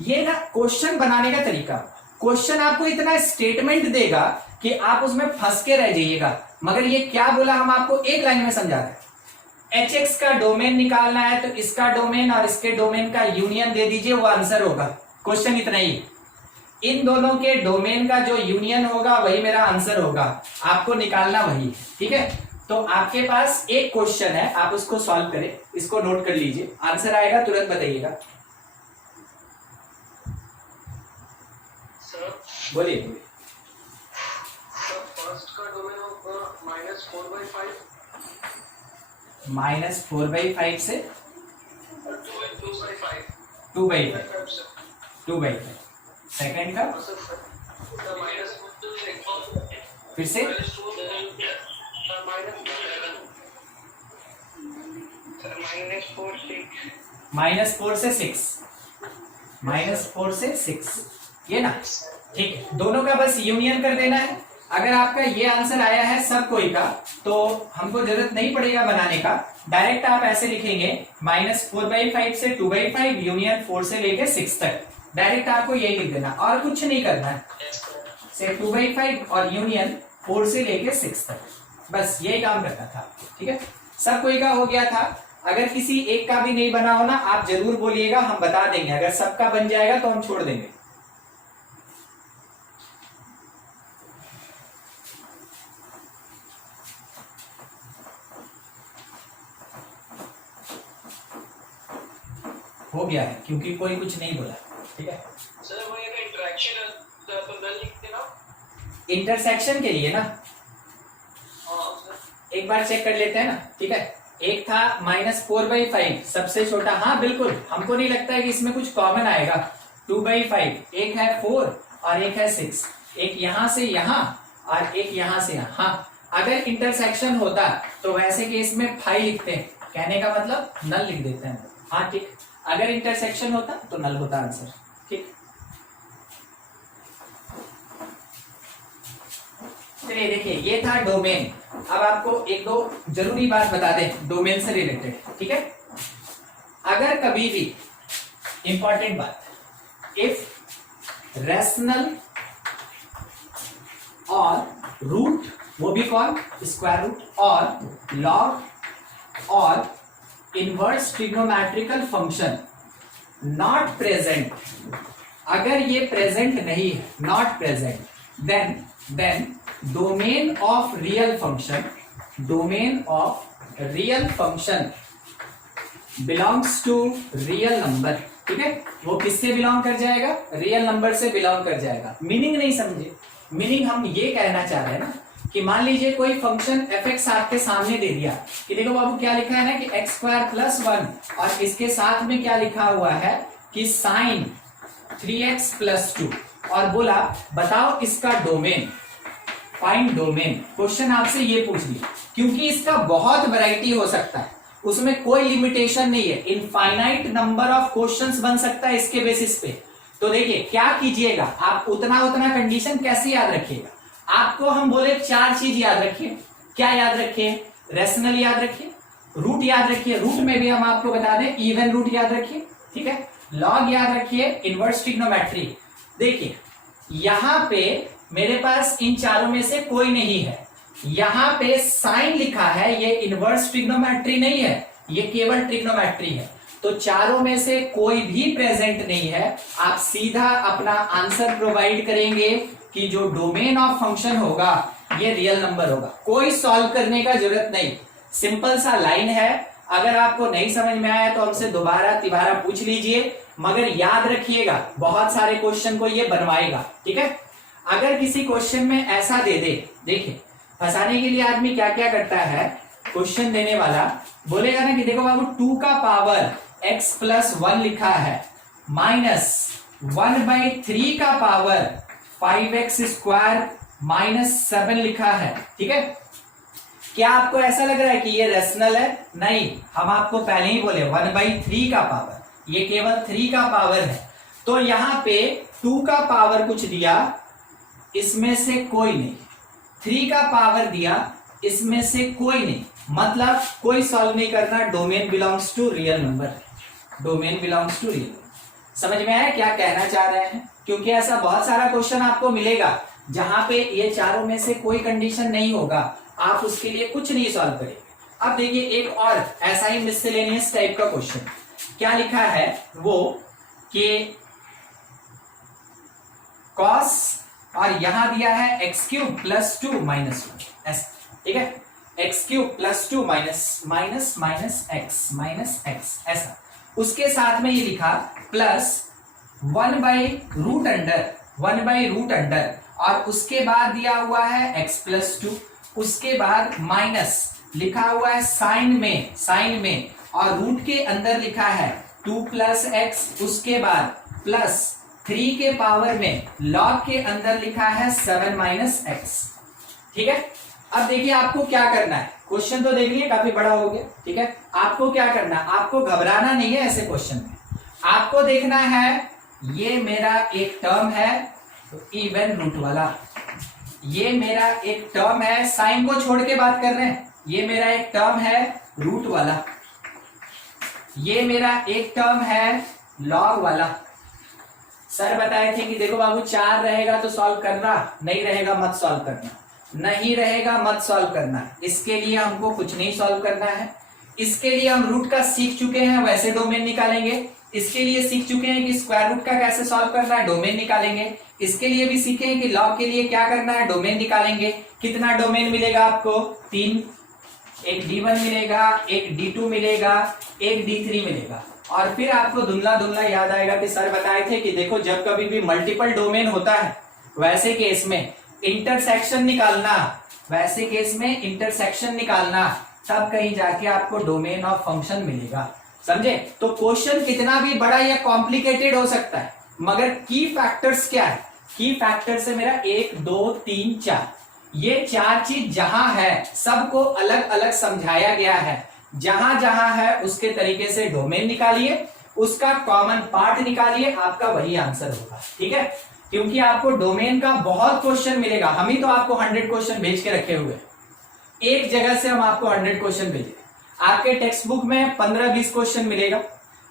ये ना क्वेश्चन बनाने का तरीका, क्वेश्चन आपको इतना स्टेटमेंट देगा कि आप उसमें फंस के रह जाइएगा, मगर ये क्या बोला हम आपको एक लाइन में समझा रहे हैं। hx का डोमेन निकालना है तो इसका डोमेन और इसके डोमेन का यूनियन दे दीजिए, वो आंसर होगा। क्वेश्चन इतना ही, इन दोनों के डोमेन का जो यूनियन होगा वही मेरा आंसर होगा, आपको निकालना वही, ठीक है। तो आपके पास एक क्वेश्चन है, आप उसको सॉल्व करें, इसको नोट कर लीजिए, आंसर आएगा तुरंत बताइएगा। बोलिए। फर्स्ट का डोमेन होगा -4/5 -4/5 से 2/5 सेकंड का फिर से -4 से 6 ये ना, ठीक है। दोनों का बस यूनियन कर देना है। अगर आपका ये आंसर आया है सब कोई का, तो हमको जरूरत नहीं पड़ेगा बनाने का, डायरेक्ट आप ऐसे लिखेंगे -4/5 से 2/5 यूनियन 4 से लेके 6 तक, डायरेक्ट आपको यही लिख देना और कुछ नहीं करना है। से 2/5 और यूनियन 4 से लेके 6 तक, बस यही काम करना था, ठीक है। सब कोई का हो गया था। अगर किसी एक का भी नहीं बना हो ना, आप जरूर बोलिएगा, हम बता देंगे। अगर सबका बन जाएगा तो हम छोड़ देंगे। हो गया है क्योंकि कोई कुछ नहीं बोला, ठीक है। सर वो एक इंटरेक्शन तो नल लिख देना, इंटरसेक्शन के लिए ना, एक बार चेक कर लेते हैं ना, ठीक है। एक था -4/5 सबसे छोटा, हाँ बिल्कुल, हमको नहीं लगता है कि इसमें कुछ कॉमन आएगा। 2/5, एक है 4 और एक है 6, एक यहां से यहां और एक यहां से यहां। हाँ, अगर इंटरसेक्शन होता तो वैसे केस में 5 लिखते हैं, कहने का मतलब नल लिख देते हैं। हाँ ठीक, अगर इंटरसेक्शन होता तो नल होता आंसर, ठीक। चलिए देखिए, ये था डोमेन। अब आपको एक दो जरूरी बात बता दें डोमेन से रिलेटेड, ठीक है। अगर कभी भी इंपॉर्टेंट बात, इफ रेशनल और रूट, वो भी कौन, स्क्वायर रूट और लॉग और inverse trigonometrical function not present, अगर ये प्रेजेंट नहीं है, not present, then domain of real function belongs to real number, ठीक है। वो किससे बिलोंग कर जाएगा, रियल नंबर से बिलोंग कर जाएगा। मीनिंग नहीं समझे, मीनिंग हम ये कहना चाह रहे हैं ना कि मान लीजिए कोई फंक्शन fx आपके सामने दे दिया कि देखो बाबू क्या लिखा है ना कि x² + 1 और इसके साथ में क्या लिखा हुआ है कि sin 3x + 2 और बोला बताओ इसका डोमेन, फाइंड डोमेन। क्वेश्चन आपसे ये पूछ लिया, क्योंकि इसका बहुत वैरायटी हो सकता है, उसमें कोई लिमिटेशन नहीं है, इनफाइनाइट नंबर ऑफ क्वेश्चंस बन सकता है इसके बेसिस पे। तो देखिए क्या कीजिएगा, आप उतना कंडीशन कैसे याद रखिएगा। आपको हम बोले 4 चीज याद रखिए। क्या याद रखिए, रेशनल याद रखिए, रूट याद रखिए, रूट में भी हम आपको बता दें इवन रूट याद रखिए, ठीक है। लॉग याद रखिए, इनवर्स ट्रिग्नोमेट्री। देखिए यहां पे मेरे पास इन चारों में से कोई नहीं है, यहां पे साइन लिखा है, ये इनवर्स ट्रिग्नोमेट्री नहीं है, ये केवल ट्रिग्नोमेट्री है। तो चारों में से कोई भी प्रेजेंट नहीं है, आप सीधा अपना आंसर प्रोवाइड करेंगे कि जो डोमेन ऑफ फंक्शन होगा ये रियल नंबर होगा। कोई सॉल्व करने का जरूरत नहीं, सिंपल सा लाइन है, अगर आपको नहीं समझ में आया तो हमसे दोबारा तिबारा पूछ लीजिए, मगर याद रखिएगा बहुत सारे क्वेश्चन को ये बनवाएगा, ठीक है। अगर किसी क्वेश्चन में ऐसा दे दे, देखिए फंसाने के लिए आदमी क्या क्या करता है, क्वेश्चन देने वाला बोलेगा ना कि देखो बाबू 2 का पावर x प्लस 1 लिखा है माइनस 1/3 का पावर 5x स्क्वायर माइनस 7 लिखा है, ठीक है। क्या आपको ऐसा लग रहा है कि ये रेशनल है? नहीं, हम आपको पहले ही बोले 1/3 का पावर, ये केवल 3 का पावर है। तो यहां पे 2 का पावर कुछ दिया, इसमें से कोई नहीं, 3 का पावर दिया, इसमें से कोई नहीं, मतलब कोई सॉल्व नहीं करना, domain belongs to real number, domain belongs to real. समझ में आया क्या कहना चाह रहे हैं? क्योंकि ऐसा बहुत सारा क्वेश्चन आपको मिलेगा जहां पे ये चारों में से कोई कंडीशन नहीं होगा, आप उसके लिए कुछ नहीं सॉल्व करेंगे। अब देखिए एक और ऐसा ही मिसलेनियस टाइप का क्वेश्चन, क्या लिखा है वो कि cos और यहां दिया है x³ प्लस 2 माइनस 1, ऐसा, ठीक है। x³ प्लस 2 माइनस x ऐसा, उसके साथ में ये लिखा प्लस 1/√अंडर और उसके बाद दिया हुआ है x प्लस 2, उसके बाद माइनस लिखा हुआ है साइन में और रूट के अंदर लिखा है 2 प्लस x, उसके बाद प्लस 3 के पावर में लॉग के अंदर लिखा है 7 माइनस x, ठीक है। अब देखिए आपको क्या करना है, क्वेश्चन तो देख लिए काफी बड़ा हो गया, ठीक है। आपको क्या करना है, आपको घबराना नहीं है ऐसे क्वेश्चन में, आपको देखना है ये मेरा एक टर्म है इवन रूट वाला, ये मेरा एक टर्म है, साइन को छोड़ के बात कर रहे हैं, ये मेरा एक टर्म है रूट वाला, ये मेरा एक टर्म है लॉग वाला। सर बताए थे कि देखो बाबू 4 रहेगा तो सॉल्व करना, नहीं रहेगा मत सॉल्व करना, नहीं रहेगा मत सॉल्व करना, इसके लिए हमको कुछ नहीं सॉल्व करना है। इसके लिए हम रूट का सीख चुके हैं, वैसे डोमेन निकालेंगे। इसके लिए सीख चुके हैं कि स्क्वायर रूट का कैसे सॉल्व करना है, डोमेन निकालेंगे। इसके लिए भी सीखे हैं कि लॉग के लिए क्या करना है, डोमेन निकालेंगे। कितना डोमेन मिलेगा आपको? 3, एक D1 मिलेगा, एक D2 मिलेगा, एक D3 मिलेगा। और फिर आपको धुंधला धुंधला याद आएगा कि सर बताए थे कि देखो जब कभी भी मल्टीपल डोमेन होता है वैसे केस में इंटरसेक्शन निकालना, वैसे केस में इंटरसेक्शन निकालना, तब कहीं जाके आपको डोमेन ऑफ फंक्शन मिलेगा, समझे। तो क्वेश्चन कितना भी बड़ा या कॉम्प्लिकेटेड हो सकता है, मगर की फैक्टर्स क्या है, की फैक्टर्स है मेरा 1 2 3 4, ये 4 चीज जहां है सबको अलग अलग समझाया गया है, जहां जहां है उसके तरीके से डोमेन निकालिए, उसका कॉमन पार्ट निकालिए, आपका वही आंसर होगा, ठीक है। क्योंकि आपको डोमेन का बहुत क्वेश्चन मिलेगा, हम ही तो आपको 100 क्वेश्चन भेज के रखे हुए, एक जगह से हम आपको 100 क्वेश्चन भेजे। आपके टेक्स्ट बुक में 15-20 क्वेश्चन मिलेगा,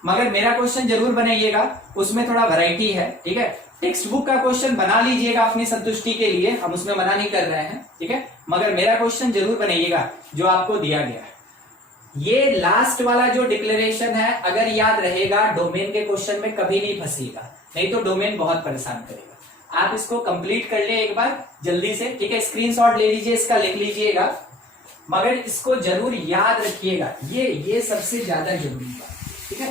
मगर मेरा क्वेश्चन जरूर बनाइएगा, उसमें थोड़ा वैरायटी है, ठीक है। टेक्स्ट बुक का क्वेश्चन बना लीजिएगा अपनी संतुष्टि के लिए, हम उसमें मना नहीं कर रहे हैं, ठीक है, मगर मेरा क्वेश्चन जरूर बनाइएगा जो आपको दिया गया है। ये लास्ट वाला जो डिक्लेरेशन है अगर याद रहेगा, डोमेन के क्वेश्चन में कभी नहीं फंसीगा, नहीं तो डोमेन बहुत परेशान करेगा। आप इसको कंप्लीट कर ले एक बार जल्दी से, ठीक है। स्क्रीनशॉट ले लीजिए, इसका लिख लीजिएगा, मगर इसको जरूर याद रखिएगा, ये सबसे ज्यादा जरूरी बात, ठीक है।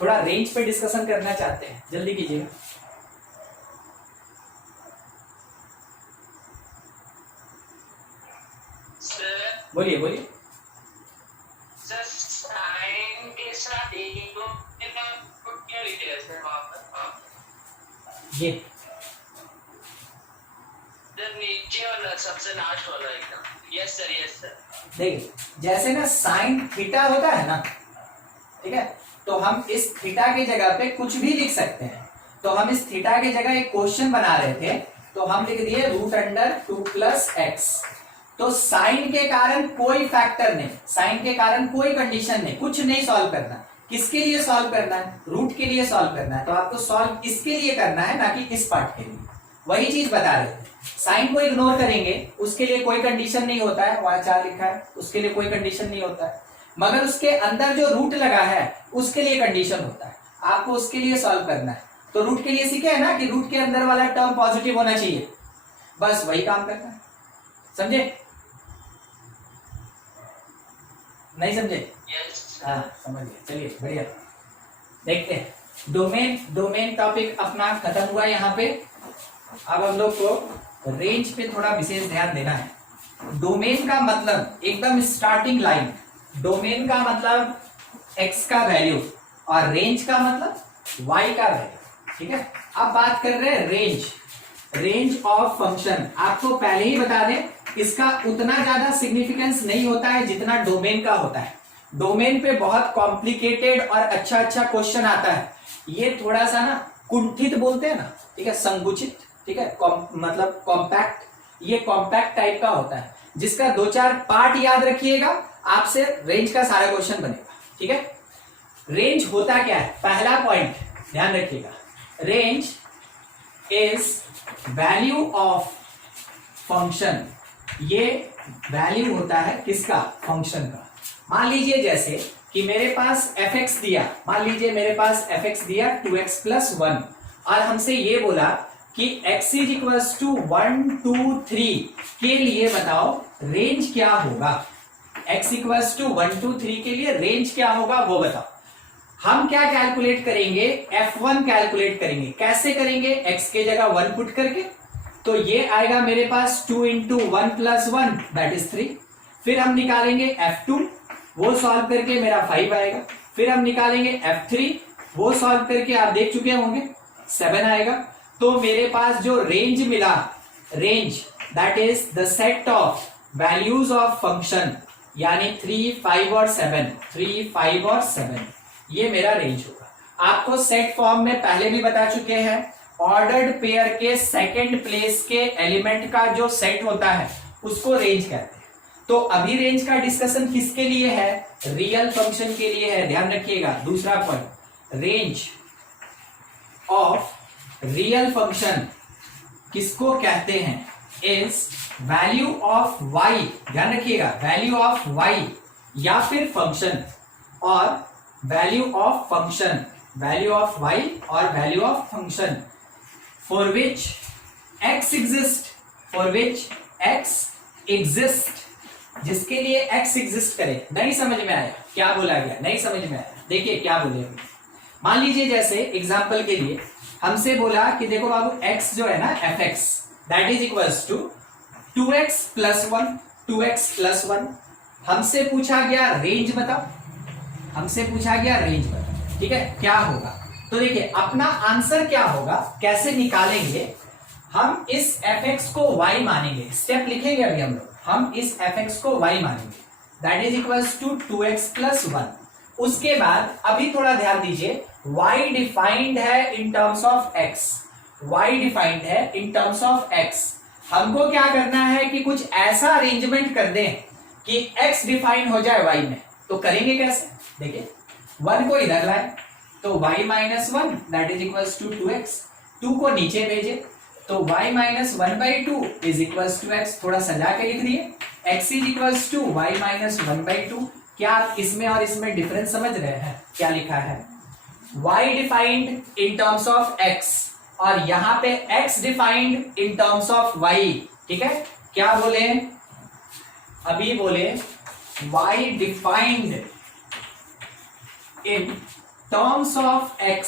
थोड़ा रेंज पे डिस्कशन करना चाहते हैं, जल्दी कीजिएगा। बोलिए बोलिए। सर साइन के साथ क्या लिखे हैं सर वहाँ पर? ये सर नीचे वाला सबसे लास्ट वाला एकदम। Yes sir. देखिए जैसे ना साइन थीटा होता है ना, ठीक है, तो हम इस थीटा की जगह पे कुछ भी लिख सकते हैं। तो हम इस थीटा की जगह एक क्वेश्चन बना रहे थे, तो हम लिख दिए √2 + x। तो साइन के कारण कोई फैक्टर नहीं, साइन के कारण कोई कंडीशन नहीं, कुछ नहीं सॉल्व करना। किसके लिए सॉल्व करना है? रूट के लिए सॉल्व करना है। तो आपको सॉल्व इसके लिए करना है, ना कि इस पार्ट के लिए। वही चीज बता रहे थे, साइन को इग्नोर करेंगे, उसके लिए कोई कंडीशन नहीं होता है, वहां 4 लिखा है, उसके लिए कोई कंडीशन नहीं होता है। मगर उसके अंदर जो रूट लगा है उसके लिए कंडीशन होता है, आपको उसके लिए सॉल्व करना है। तो रूट के लिए सीखे है ना कि रूट के अंदर वाला टर्म पॉजिटिव होना चाहिए, बस वही काम करना है। समझे? नहीं समझे? यस हाँ समझ गए, चलिए बढ़िया। देखते हैं डोमेन टॉपिक अपना खत्म हुआ यहाँ पे। अब हम लोग को रेंज पे थोड़ा विशेष ध्यान देना है। डोमेन का मतलब एकदम स्टार्टिंग लाइन, डोमेन का मतलब x का वैल्यू और रेंज का मतलब y का वैल्यू, ठीक है। अब बात कर रहे हैं रेंज ऑफ फंक्शन। आपको पहले ही बता दें इसका उतना ज्यादा सिग्निफिकेंस नहीं होता है जितना डोमेन का होता है। डोमेन पे बहुत कॉम्प्लिकेटेड और अच्छा क्वेश्चन आता है। ये थोड़ा सा ना कुंठित बोलते हैं ना, ठीक है, संकुचित, ठीक है, मतलब कॉम्पैक्ट, ये कॉम्पैक्ट टाइप का होता है जिसका 2-4 पार्ट याद रखिएगा, आपसे रेंज का सारा क्वेश्चन बनेगा, ठीक है। रेंज होता क्या है, पहला पॉइंट ध्यान रखिएगा, range is value of function. ये वैल्यू होता है किसका, फंक्शन का। मान लीजिए जैसे कि मेरे पास fx दिया, मान लीजिए मेरे पास fx दिया 2x + 1 और हमसे ये बोला कि x = 1 2 3 के लिए बताओ रेंज क्या होगा। x = 1 2 3 के लिए रेंज क्या होगा वो बताओ। हम क्या कैलकुलेट करेंगे, f1 कैलकुलेट करेंगे। कैसे करेंगे, x के जगह 1 पुट करके, तो ये आएगा मेरे पास 2 × 1 + 1 दैट इज 3। फिर हम निकालेंगे f2, वो सॉल्व करके मेरा 5 आएगा। फिर हम निकालेंगे f3, वो सॉल्व करके आप देख चुके होंगे 7 आएगा। तो मेरे पास जो रेंज मिला, range that is the set of values of function, यानी 3 5 और 7, 3 5 और 7, ये मेरा रेंज होगा। आपको सेट फॉर्म में पहले भी बता चुके हैं, ऑर्डर्ड पेयर के सेकंड प्लेस के एलिमेंट का जो सेट होता है उसको रेंज कहते हैं। तो अभी रेंज का डिस्कशन किसके लिए है, रियल फंक्शन के लिए है, ध्यान रखिएगा। दूसरा point, range of real function किसको कहते हैं, इज वैल्यू ऑफ y, ध्यान रखिएगा, वैल्यू ऑफ y या फिर फंक्शन, और value of function, value of y और value of function for which x exist, for which x exist, जिसके लिए x एग्जिस्ट करे। नहीं समझ में आया क्या बोला गया, नहीं समझ में आया, देखिए क्या बोले। मान लीजिए जैसे एग्जांपल के लिए हमसे बोला कि देखो बाबू x जो है ना fx that is equals to 2x + 1, 2x + 1। हमसे पूछा गया रेंज बताओ, हमसे पूछा गया रेंज बताओ, ठीक है, क्या होगा। तो देखिए अपना आंसर क्या होगा, कैसे निकालेंगे, हम इस fx को y मानेंगे, स्टेप लिखेंगे अभी हम इस fx को y मानेंगे, that is equals to 2x + 1। उसके बाद अभी थोड़ा ध्यान दीजिए, y डिफाइंड है in terms of x, y defined है इन टर्म्स ऑफ x। हमको क्या करना है कि कुछ ऐसा अरेंजमेंट कर दें कि x डिफाइन हो जाए y में। तो करेंगे कैसे, देखिए 1 को इधर लाए तो y - 1 that is equals to 2x, 2 को नीचे भेजे तो y - 1/2 is equals to x। थोड़ा सजा के लिख दिए, x is equals to y - 1/2। क्या आप इसमें और इसमें डिफरेंस समझ रहे हैं, क्या लिखा है, y defined in terms of x और यहां पे x defined in terms of y, ठीक है। क्या बोले, अभी बोले y defined in terms of x,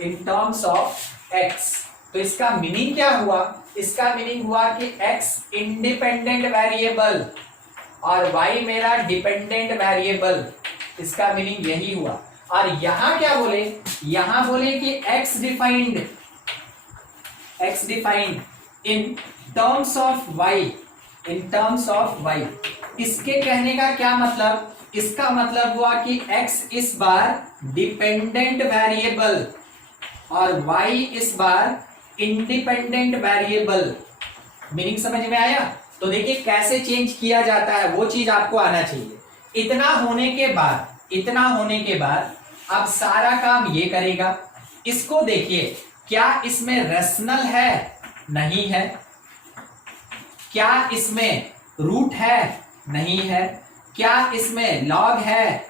in terms of x। तो इसका मीनिंग क्या हुआ, इसका मीनिंग हुआ कि x इंडिपेंडेंट वेरिएबल और y मेरा डिपेंडेंट वेरिएबल, इसका मीनिंग यही हुआ। और यहां क्या बोले, यहां बोले कि x defined in terms of y, in terms of y। इसके कहने का क्या मतलब, इसका मतलब हुआ कि x इस बार डिपेंडेंट वेरिएबल और y इस बार इंडिपेंडेंट वेरिएबल। मीनिंग समझ में आया। तो देखिए कैसे चेंज किया जाता है, वो चीज आपको आना चाहिए। इतना होने के बाद अब सारा काम ये करेगा। इसको देखिए, क्या इसमें रेशनल है, नहीं है। क्या इसमें रूट है, नहीं है। क्या इसमें लॉग है,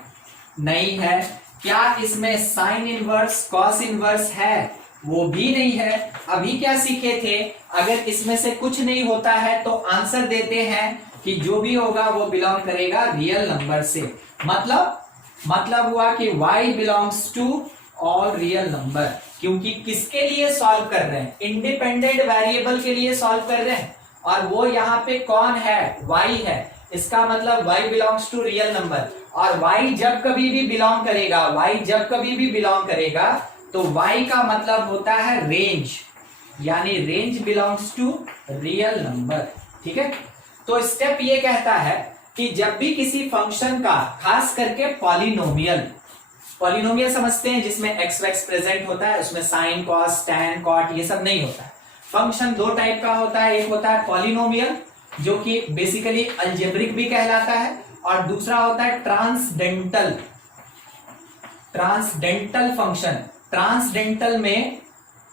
नहीं है। क्या इसमें साइन इनवर्स कॉस इनवर्स है, वो भी नहीं है। अभी क्या सीखे थे, अगर इसमें से कुछ नहीं होता है तो आंसर देते हैं कि जो भी होगा वो बिलोंग करेगा रियल नंबर से। मतलब मतलब हुआ कि y belongs to all real number, क्योंकि किसके लिए सॉल्व कर रहे हैं, इंडिपेंडेंट वेरिएबल के लिए सॉल्व कर रहे हैं, और वो यहाँ पे कौन है, y है। इसका मतलब y belongs to real number, और y जब कभी भी बिलोंग करेगा, y जब कभी भी बिलोंग करेगा तो y का मतलब होता है रेंज, यानी range belongs to real number. ठीक है, तो स्टेप ये कहता है कि जब भी किसी फंक्शन का, खास करके पॉलिनोमियल, पॉलिनोमियल समझते हैं जिसमें एक्स वैक्स प्रेजेंट होता है, उसमें साइन कॉस टैन कॉट ये सब नहीं होता है। फंक्शन दो टाइप का होता है, एक होता है पॉलिनोमियल जो कि बेसिकली अलजेब्रिक भी कहलाता है, और दूसरा होता है ट्रांसडेंटल। ट्रांसडेंटल फंक्शन, ट्रांसडेंटल में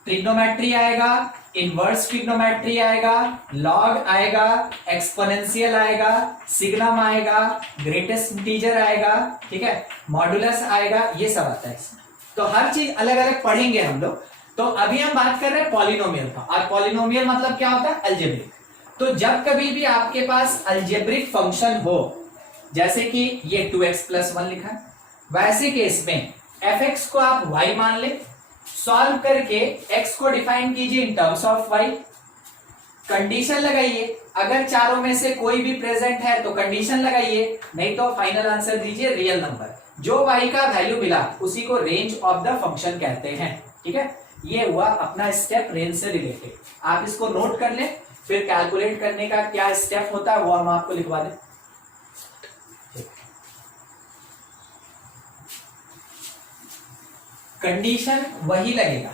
ट्रिग्नोमेट्री आएगा, इनवर्स ट्रिग्नोमेट्री आएगा, लॉग आएगा, एक्सपोनेंशियल आएगा, सिग्नम आएगा, ग्रेटेस्ट इंटीजर आएगा, ठीक है, मॉडुलस आएगा, ये सब आता है इसमें। तो हर चीज अलग अलग पढ़ेंगे हम लोग। तो अभी हम बात कर रहे हैं पॉलिनोमियल का, और पॉलिनोमियल मतलब क्या होता है, अलजेब्रिक। तो जब कभी भी आपके पास अलजेब्रिक फंक्शन हो, जैसे कि ये 2x+1 लिखा है, वैसे केस में fx को आप y मान ले, सॉल्व करके x को डिफाइन कीजिए in terms of y, condition लगाइए, अगर चारों में से कोई भी प्रेजेंट है तो कंडीशन लगाइए, नहीं तो फाइनल आंसर दीजिए रियल नंबर। जो y का वैल्यू मिला उसी को रेंज ऑफ द फंक्शन कहते हैं। ठीक है, ये हुआ अपना स्टेप रेंज से रिलेटेड। आप इसको नोट कर लें, फिर कैलकुलेट करने का क्या स्टेप होता है वो हम आपको लिखवा दें। कंडीशन वही लगेगा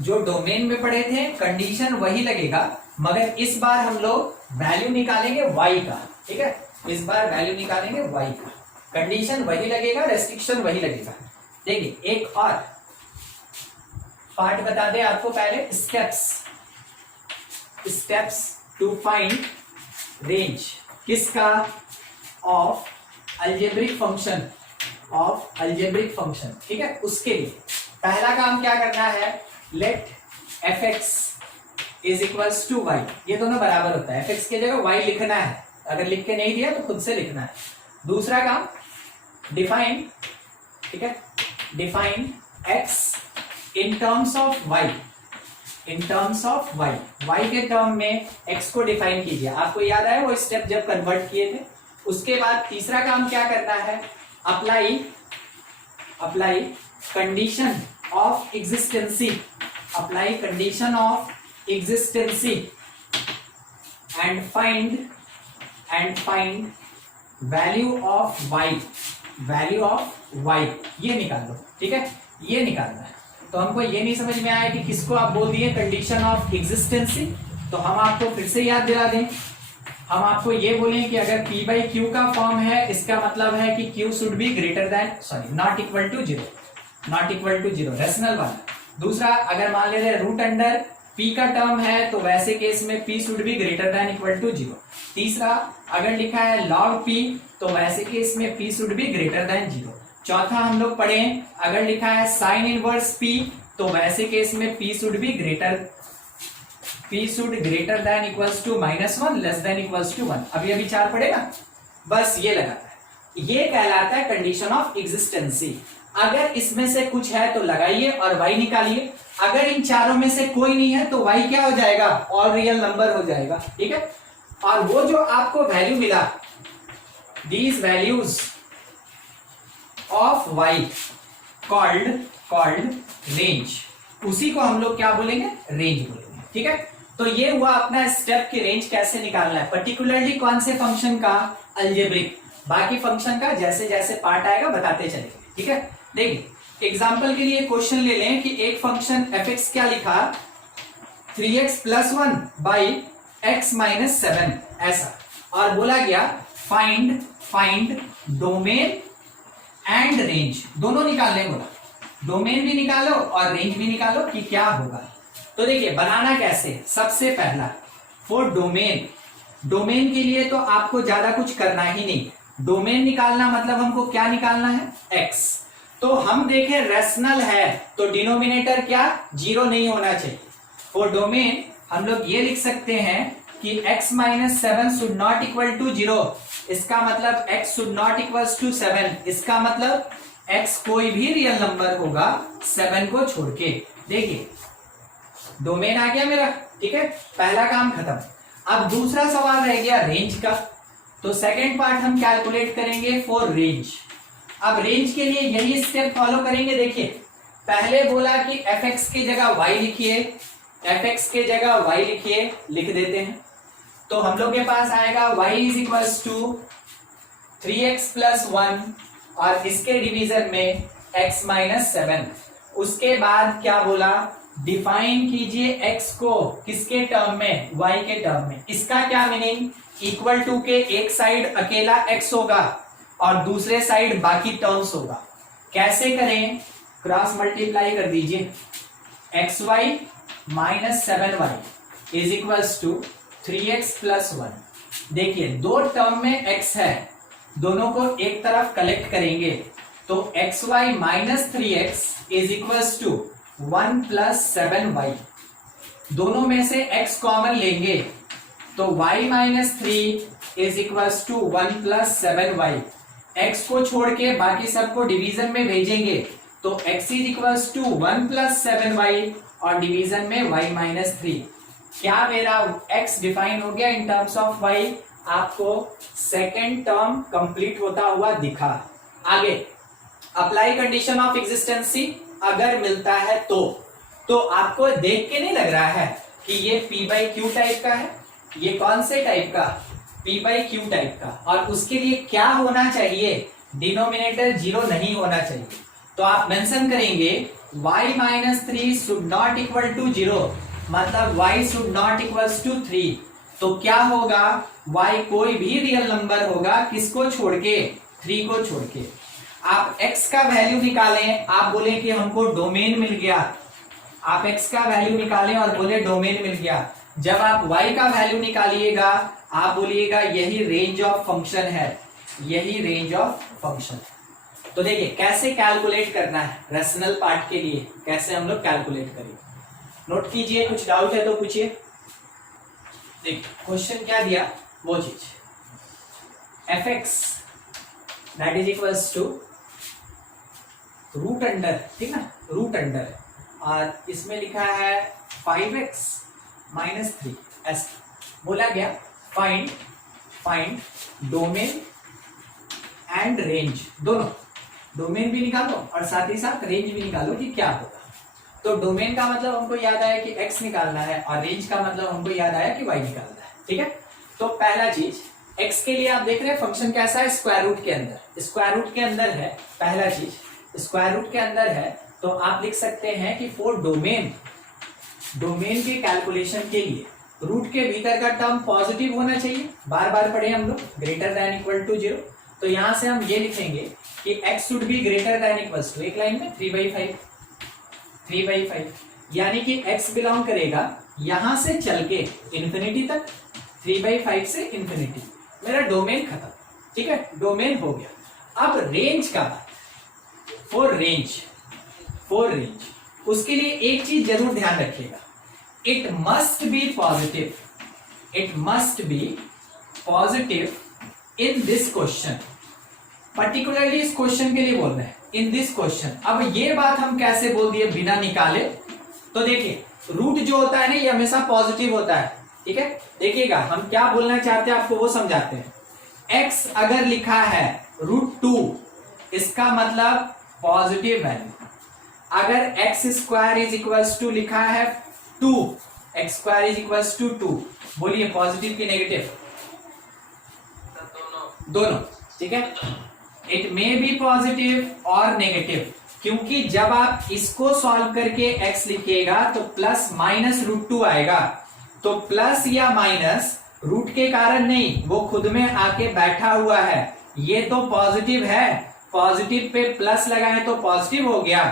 जो डोमेन में पढ़े थे, कंडीशन वही लगेगा, मगर इस बार हम लोग वैल्यू निकालेंगे y का। ठीक है, इस बार वैल्यू निकालेंगे y का, कंडीशन वही लगेगा, रेस्ट्रिक्शन वही लगेगा। देखिए एक और पार्ट बता दें आपको पहले, स्टेप्स टू फाइंड रेंज किसका, of algebraic function, of algebraic function. ठीक है, उसके लिए पहला काम क्या करना है, let fx is equals to y, ये दोनों बराबर होता है, fx की जगह y लिखना है, अगर लिख के नहीं दिया तो खुद से लिखना है। दूसरा काम डिफाइन, ठीक है, define x in terms of y, in terms of y, y के टर्म में x को डिफाइन कीजिए। आपको याद है वो स्टेप जब कन्वर्ट किए थे। उसके बाद तीसरा काम क्या करना है, apply condition of existency, apply condition of existency and find value of y, value of y, ये निकाल लो। ठीक है, ये निकालना है। तो हमको ये नहीं समझ में आया कि किसको आप बोल दिए कंडीशन ऑफ एग्जिस्टेंसी, तो हम आपको फिर से याद दिला दें। हम आपको ये बोले कि अगर p/q का फॉर्म है, इसका मतलब है कि q should be greater than, sorry not equal to zero, not equal to zero, rational वाला। दूसरा, अगर मान ले रहे रूट अंडर p का टर्म है तो वैसे केस में p should be greater than equal to zero. तीसरा, अगर लिखा है log p तो वैसे केस में p should be greater than zero. चौथा हम लोग पढ़े, अगर लिखा है साइन इनवर्स p तो वैसे केस में p should be greater than equals to -1 less than equals to 1। अभी अभी 4 पढ़ेगा, बस ये लगाता है, ये कहलाता है कंडीशन ऑफ एग्जिस्टेंसी। अगर इसमें से कुछ है तो लगाइए और y निकालिए, अगर इन चारों में से कोई नहीं है तो y क्या हो जाएगा, ऑल रियल नंबर हो जाएगा। ठीक है, और वो जो आपको वैल्यू मिला, these values of y called range, उसी को हम लोग क्या बोलेंगे, रेंज बोलेंगे। ठीक है, तो ये हुआ अपना स्टेप की रेंज कैसे निकालना है, पर्टिकुलरली कौन से फंक्शन का, अलजेब्रिक। बाकी फंक्शन का जैसे जैसे पार्ट आएगा बताते चलेंगे। ठीक है, देखिए एग्जांपल के लिए क्वेश्चन ले लें कि एक फंक्शन fx क्या लिखा, 3x+1 बाई x - 7 ऐसा, और बोला गया फाइंड डोमेन एंड रेंज, दोनों निकालने बोला, डोमेन भी निकालो और रेंज भी निकालो कि क्या होगा। तो देखिए बनाना कैसे, सबसे पहला फॉर डोमेन के लिए तो आपको ज्यादा कुछ करना ही नहीं, डोमेन निकालना मतलब हमको क्या निकालना है, x। तो हम देखें रेशनल है तो डिनोमिनेटर क्या, जीरो नहीं होना चाहिए। फॉर डोमेन हम लोग ये लिख सकते हैं कि x - 7 should not equal to zero, इसका मतलब x should not equals to 7, इसका मतलब x कोई भी रियल नंबर होगा 7 को छोड़ के। देखिए डोमेन आ गया मेरा, ठीक है, पहला काम खत्म। अब दूसरा सवाल रह गया रेंज का, तो सेकंड पार्ट हम कैलकुलेट करेंगे फॉर रेंज। अब रेंज के लिए यही स्टेप फॉलो करेंगे। देखिए पहले बोला कि fx की जगह y लिखिए, fx के जगह y लिखिए, लिख देते हैं। तो हम लोग के पास आएगा y is equals to 3x plus 1 और इसके डिवीजन में x माइनस 7। उसके बाद क्या बोला, डिफाइन कीजिए x को किसके टर्म में, y के टर्म में। इसका क्या मीनिंग, इक्वल टू के एक साइड अकेला x होगा और दूसरे साइड बाकी टर्म्स होगा। कैसे करें, क्रॉस मल्टीप्लाई कर दीजिए, xy minus 7y is equals to 3x plus 1। देखिए दो टर्म में x है, दोनों को एक तरफ कलेक्ट करेंगे तो xy minus 3x is equals to 1 plus 7y। दोनों में से x कॉमन लेंगे तो y minus 3 is equals to 1 plus 7y। x को छोड़ के बाकी सबको डिवीजन में भेजेंगे तो x is equals to 1 plus 7y और डिवीजन में y माइनस 3। क्या मेरा x डिफाइन हो गया इन टर्म्स ऑफ y। आपको सेकेंड टर्म कंप्लीट होता हुआ दिखा। आगे अप्लाई कंडीशन ऑफ एग्जिस्टेंसी अगर मिलता है तो आपको देख के नहीं लग रहा है कि ये p बाई क्यू टाइप का है, ये कौन से टाइप का, p बाई क्यू टाइप का, और उसके लिए क्या होना चाहिए, डिनोमिनेटर 0 नहीं होना चाहिए। तो आप मेंशन करेंगे y minus 3 should not equal to 0, मतलब y should not equals to 3। तो क्या होगा, y कोई भी रियल नंबर होगा किसको छोड़ के, 3 को छोड़ के। आप x का वैल्यू निकालें, आप बोले कि हमको डोमेन मिल गया, आप x का वैल्यू निकालें और बोले डोमेन मिल गया। जब आप y का वैल्यू निकालिएगा आप बोलिएगा यही रेंज ऑफ फंक्शन है, यही रेंज ऑफ फंक्शन। तो देखिए कैसे कैलकुलेट करना है रैशनल पार्ट के लिए, कैसे हम लोग कैलकुलेट करेंगे, नोट कीजिए। कुछ डाउट है तो पूछिए। देखिए क्वेश्चन क्या दिया वो चीज, fx that is equals to root under, ठीक ना, रूट अंडर, और इसमें लिखा है 5x माइनस 3। ऐसा बोला गया फाइंड डोमेन एंड रेंज, दोनों डोमेन भी निकालो और साथ ही साथ रेंज भी निकालो कि क्या होगा। तो डोमेन का मतलब हमको याद आया कि x निकालना है और रेंज का मतलब हमको याद आया कि y निकालना है, ठीक है। तो पहला चीज x के लिए आप देख रहे हैं फंक्शन कैसा है, स्क्वायर रूट के अंदर, स्क्वायर रूट के अंदर है। पहला चीज स्क्वायर रूट के अंदर है तो आप लिख सकते हैं कि फॉर डोमेन के कैलकुलेशन के लिए रूट के भीतर का टर्म पॉजिटिव होना चाहिए। बार बार पढ़े हम लोग, ग्रेटर देन इक्वल टू 0। तो यहां से हम ये लिखेंगे कि x should be greater than equals to, एक लाइन में 3/5, यानी कि x बिलोंग करेगा यहां से चल के इन्फिनिटी तक, 3/5 से इन्फिनिटी। मेरा डोमेन खत्म, ठीक है, डोमेन हो गया। अब रेंज का बात, फॉर रेंज उसके लिए एक चीज जरूर ध्यान रखिएगा, it must be positive in this question. Particularly इस क्वेश्चन के लिए बोल रहे हैं, इन दिस क्वेश्चन। अब ये बात हम कैसे बोल दिए बिना निकाले, तो देखिए रूट जो होता है ना ये हमेशा पॉजिटिव होता है, ठीक है। देखिएगा हम क्या बोलना चाहते हैं आपको वो समझाते हैं। x अगर लिखा है √2 इसका मतलब पॉजिटिव वैल्यू। अगर x square is equals to लिखा है 2, x square is equals to 2, बोलिए पॉजिटिव की नेगेटिव, दोनों, ठीक है। इट मे बी पॉजिटिव और नेगेटिव, क्योंकि जब आप इसको सॉल्व करके x लिखिएगा तो प्लस माइनस √2 आएगा। तो प्लस या माइनस रूट के कारण नहीं, वो खुद में आके बैठा हुआ है। ये तो पॉजिटिव है, पॉजिटिव पे प्लस लगाएं तो पॉजिटिव हो गया,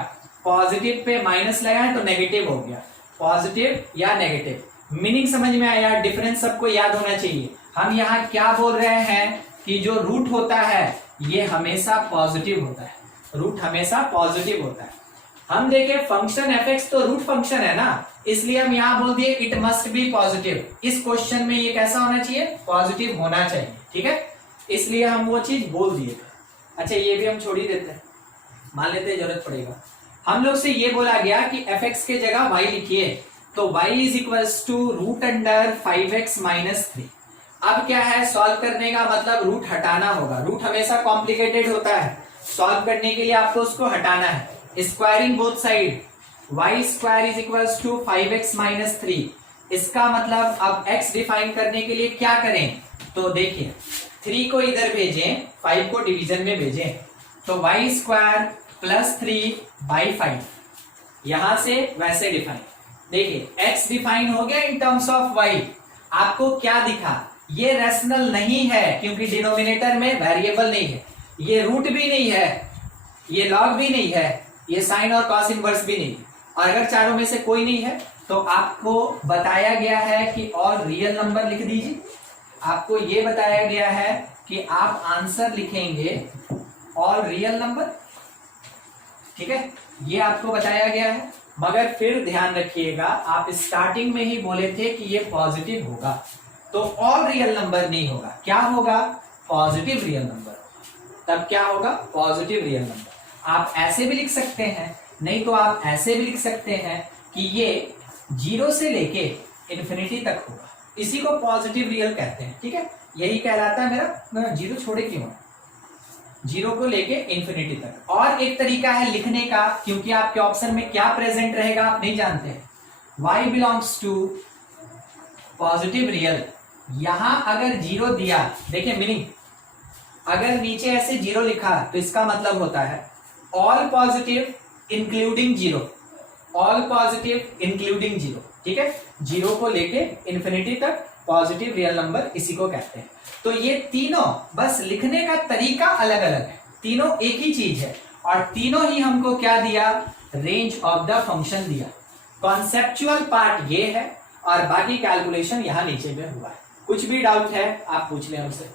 पॉजिटिव पे माइनस लगाएं तो नेगेटिव हो गया। पॉजिटिव या नेगेटिव, मीनिंग समझ में आया, डिफरेंस सबको याद होना चाहिए। हम यहाँ क्या बोल रहे हैं कि जो रूट होता है ये हमेशा पॉजिटिव होता है, रूट हमेशा पॉजिटिव होता है। हम देखें फंक्शन fx तो रूट फंक्शन है ना, इसलिए हम यहां बोल दिए इट मस्ट बी पॉजिटिव। इस क्वेश्चन में ये कैसा होना चाहिए, पॉजिटिव होना चाहिए, ठीक है। इसलिए हम वो चीज बोल दिए थे। अच्छा ये भी हम छोड़ ही देते हैं, मान लेते हैं जरूरत पड़ेगा। हम लोग से ये बोला गया कि fx के जगह y लिखिए, तो y is equals to root under 5x minus 3। अब क्या है, सॉल्व करने का मतलब रूट हटाना होगा। रूट हमेशा कॉम्प्लिकेटेड होता है, सॉल्व करने के लिए आपको उसको हटाना है। Squaring both side, y square is equals to 5x minus 3। इसका मतलब अब x डिफाइन करने के लिए क्या करें, तो देखिए 3 को इधर भेजें, 5 को डिवीजन में भेजें, तो y स्क्वायर प्लस 3/5 यहां से वैसे डिफाइन। देखिए x डिफाइन हो गया इन टर्म्स ऑफ y। आपको क्या दिखा, ये रैशनल नहीं है क्योंकि डिनोमिनेटर में वेरिएबल नहीं है, ये रूट भी नहीं है, ये लॉग भी नहीं है, ये साइन और कॉस इनवर्स भी नहीं है। और अगर चारों में से कोई नहीं है तो आपको बताया गया है कि और रियल नंबर लिख दीजिए। आपको ये बताया गया है कि आप आंसर लिखेंगे और रियल नंबर, ठीक है, ये आपको बताया गया है। मगर फिर ध्यान रखिएगा, आप स्टार्टिंग में ही बोले थे कि ये पॉजिटिव होगा, तो ऑल रियल नंबर नहीं होगा, क्या होगा, पॉजिटिव रियल नंबर। तब क्या होगा, पॉजिटिव रियल नंबर। आप ऐसे भी लिख सकते हैं, नहीं तो आप ऐसे भी लिख सकते हैं कि ये 0 से लेके इन्फिनिटी तक होगा, इसी को पॉजिटिव रियल कहते हैं। ठीक है, यही कहलाता है मेरा 0 छोड़े क्यों, 0 को लेके इन्फिनिटी तक। और एक तरीका है लिखने का, क्योंकि आपके ऑप्शन में क्या प्रेजेंट रहेगा आप नहीं जानते हैं, y belongs to positive real. यहां अगर 0 दिया, देखिए मीनिंग, अगर नीचे ऐसे 0 लिखा तो इसका मतलब होता है all positive including 0, all positive including 0। ठीक है, 0 को लेके इन्फिनिटी तक पॉजिटिव रियल नंबर, इसी को कहते हैं। तो ये तीनों बस लिखने का तरीका अलग अलग है, तीनों एक ही चीज है, और तीनों ही हमको क्या दिया, रेंज ऑफ द फंक्शन दिया। कॉन्सेप्चुअल पार्ट ये है और बाकी कैलकुलेशन यहां नीचे में हुआ है। कुछ भी डाउट है आप पूछ लें हमसे।